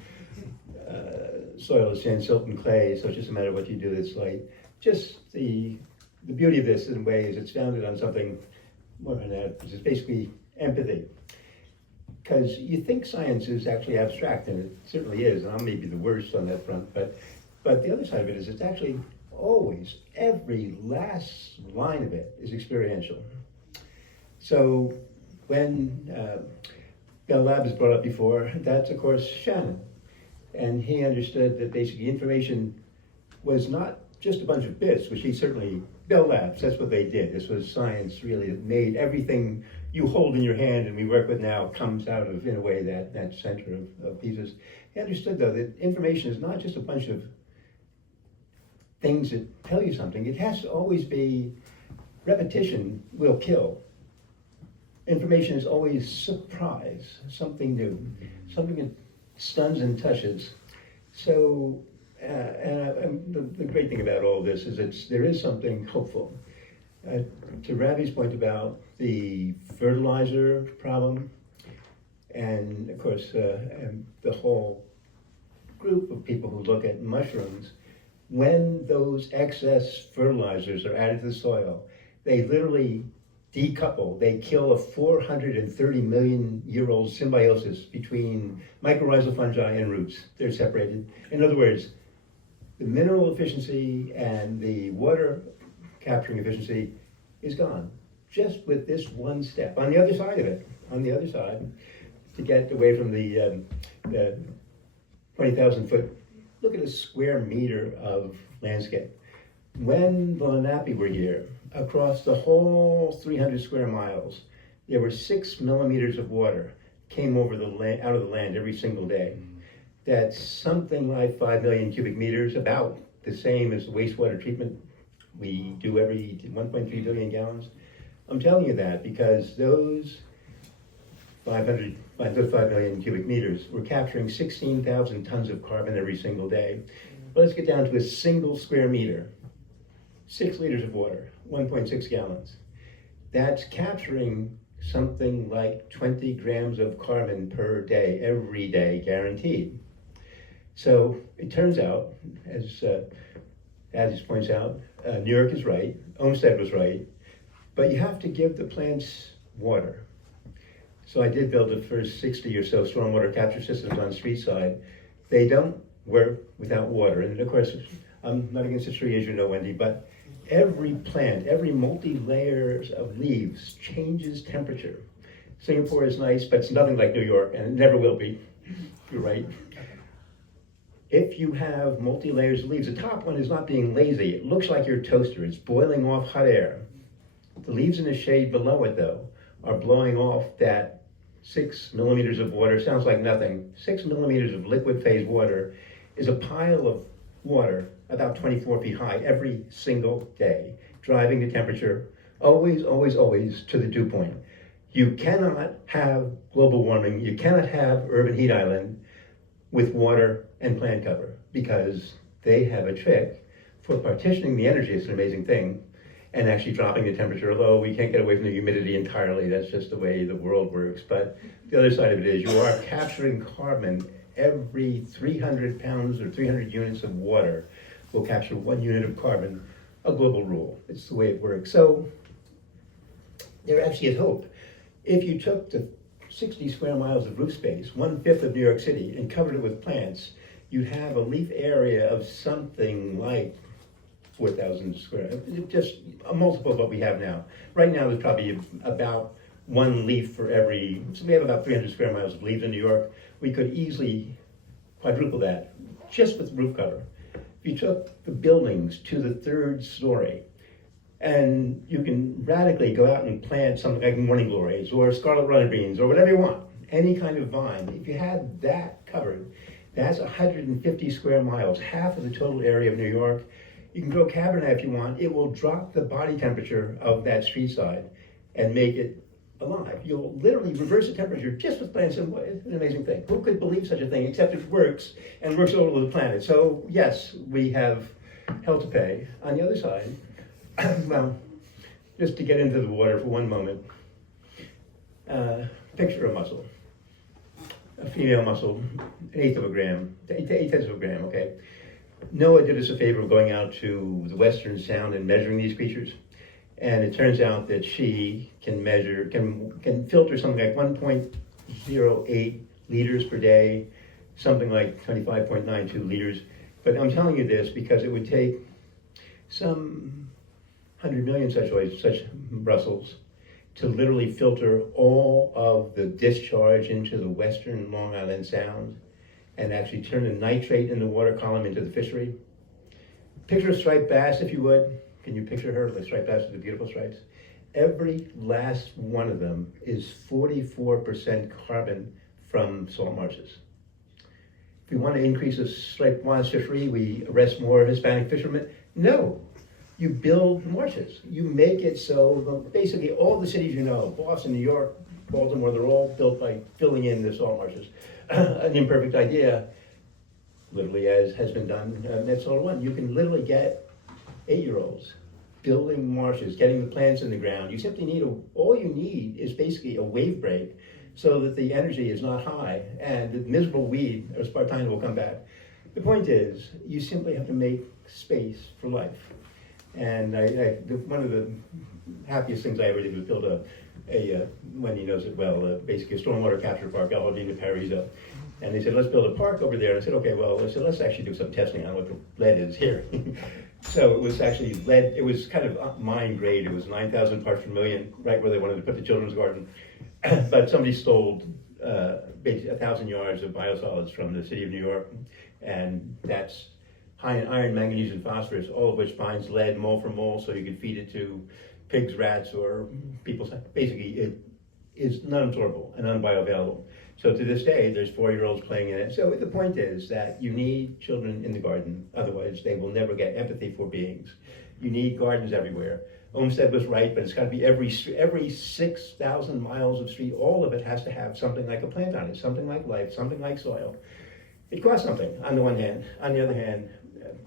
Soil is sand, silt, and clay, so it's just a matter of what you do that's light. Just the beauty of this, in a way, is it's founded on something more than that, which is basically empathy. Because you think science is actually abstract, and it certainly is, and I may be the worst on that front, but the other side of it is it's actually always, every last line of it is experiential. So when Bell Lab is brought up before, that's of course Shannon. And he understood that basically information was not just a bunch of bits, which he certainly, Bell Labs, that's what they did. This was science really that made everything you hold in your hand and we work with now comes out of, in a way, that center of pieces. He understood though that information is not just a bunch of things that tell you something. It has to always be, repetition will kill. Information is always surprise, something new, something that stuns and touches. So, the great thing about all this is there is something hopeful. To Ravi's point about the fertilizer problem, and of course, and the whole group of people who look at mushrooms, when those excess fertilizers are added to the soil, they literally decouple. They kill a 430 million year old symbiosis between mycorrhizal fungi and roots. They're separated. In other words, the mineral efficiency and the water capturing efficiency is gone, just with this one step. On the other side of it, to get away from the 20,000 foot, look at a square meter of landscape. When the Lenape were here, across the whole 300 square miles, there were 6 millimeters of water came over the land, out of the land every single day. That's something like 5 million cubic meters, about the same as the wastewater treatment we do every 1.3 billion gallons. I'm telling you that because those 5 million cubic meters, we're capturing 16,000 tons of carbon every single day. But let's get down to a single square meter. 6 liters of water, 1.6 gallons. That's capturing something like 20 grams of carbon per day, every day, guaranteed. So it turns out, as points out, New York is right, Olmsted was right, but you have to give the plants water. So I did build the first 60 or so stormwater capture systems on street side. They don't work without water. And of course, I'm not against the tree, as you know, Wendy, but every plant, every multi-layers of leaves changes temperature. Singapore is nice, but it's nothing like New York, and it never will be. You're right. If you have multi-layers of leaves, the top one is not being lazy. It looks like your toaster. It's boiling off hot air. The leaves in the shade below it, though, are blowing off that 6 millimeters of water. Sounds like nothing. 6 millimeters of liquid phase water is a pile of water about 24 feet high every single day, driving the temperature always, always, always to the dew point. You cannot have global warming, you cannot have urban heat island with water and plant cover because they have a trick for partitioning the energy. It's an amazing thing, and actually dropping the temperature, although we can't get away from the humidity entirely. That's just the way the world works. But the other side of it is you are capturing carbon. Every 300 pounds or 300 units of water will capture 1 unit of carbon, a global rule. It's the way it works. So there actually is hope. If you took the 60 square miles of roof space, 1/5 of New York City, and covered it with plants, you'd have a leaf area of something like 4,000 square, just a multiple of what we have now. Right now, there's probably about 1 leaf for every, so we have about 300 square miles of leaves in New York. We could easily quadruple that just with roof cover. If you took the buildings to the 3rd story, and you can radically go out and plant something like morning glories or scarlet runner beans or whatever you want, any kind of vine. If you had that covered, that's 150 square miles, half of the total area of New York. You can grow Cabernet if you want. It will drop the body temperature of that street side and make it alive. You'll literally reverse the temperature just with plants. It's an amazing thing. Who could believe such a thing, except it works and works all over the planet. So yes, we have hell to pay. On the other side, well, just to get into the water for one moment, picture a mussel, a female mussel, 1/8 of a gram, 8/10 of a gram, okay? Noah did us a favor of going out to the Western Sound and measuring these creatures. And it turns out that she can measure, can filter something like 1.08 liters per day, something like 25.92 liters. But I'm telling you this because it would take some 100 million such Brussels to literally filter all of the discharge into the Western Long Island Sound and actually turn the nitrate in the water column into the fishery. Picture a striped bass, if you would. Can you picture her, the striped bass with the beautiful stripes? Every last one of them is 44% carbon from salt marshes. If we want to increase the striped bass fishery, we arrest more Hispanic fishermen. No, you build marshes. You make it so basically all the cities you know, Boston, New York, Baltimore, they're all built by filling in the salt marshes. An imperfect idea, literally as has been done at Solar One. You can literally get 8-year-olds building marshes, getting the plants in the ground. You simply need, all you need is basically a wave break so that the energy is not high and the miserable weed or spartina will come back. The point is, you simply have to make space for life. And one of the happiest things I ever did was build Wendy knows it well, basically a stormwater capture park, El Jardín de Paraiso. And they said, let's build a park over there. And I said, okay, well, let's actually do some testing on what the lead is here. So it was actually lead, it was kind of mine grade. It was 9,000 parts per million, right where they wanted to put the children's garden. But somebody stole basically 1,000 yards of biosolids from the city of New York. And that's high in iron, manganese, and phosphorus, all of which binds lead mole for mole, so you can feed it to pigs, rats, or people. Basically, it is non-absorbable and unbioavailable. So to this day, there's 4-year-olds playing in it. So the point is that you need children in the garden, otherwise they will never get empathy for beings. You need gardens everywhere. Olmsted was right, but it's got to be every 6,000 miles of street, all of it has to have something like a plant on it, something like life, something like soil. It costs something on the one hand. On the other hand,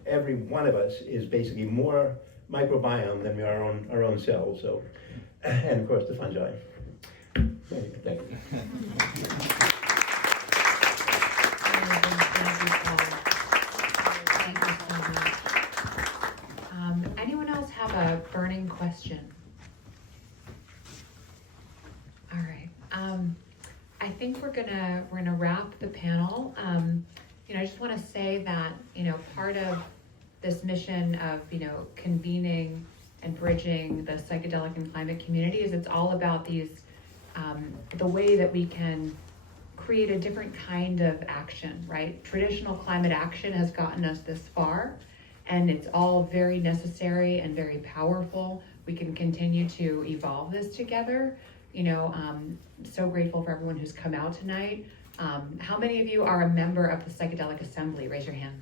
every one of us is basically more microbiome than we are our own cells. So, and of course the fungi. Thank you. Anyone else have a burning question? All right. I think we're gonna wrap the panel. I just want to say that part of this mission of convening and bridging the psychedelic and climate community is it's all about these the way that we can create a different kind of action, right? Traditional climate action has gotten us this far, and it's all very necessary and very powerful. We can continue to evolve this together. So grateful for everyone who's come out tonight. How many of you are a member of the Psychedelic Assembly? Raise your hand.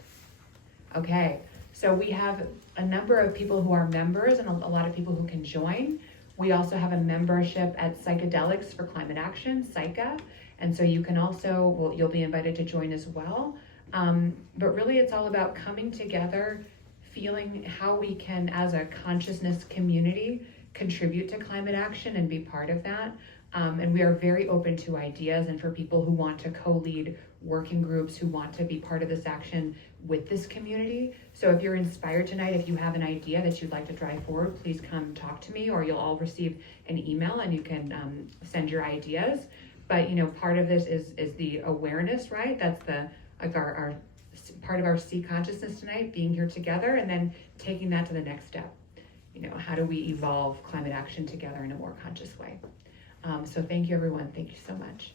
Okay, so we have a number of people who are members and a lot of people who can join. We also have a membership at Psychedelics for Climate Action, PSYCA, and so you can also, you'll be invited to join as well. But really it's all about coming together, feeling how we can, as a consciousness community, contribute to climate action and be part of that. And we are very open to ideas and for people who want to co-lead working groups, who want to be part of this action with this community. So if you're inspired tonight, if you have an idea that you'd like to drive forward, please come talk to me, or you'll all receive an email and you can send your ideas. But part of this is the awareness, right? That's our part of our C consciousness tonight, being here together, and then taking that to the next step. How do we evolve climate action together in a more conscious way? So thank you, everyone. Thank you so much.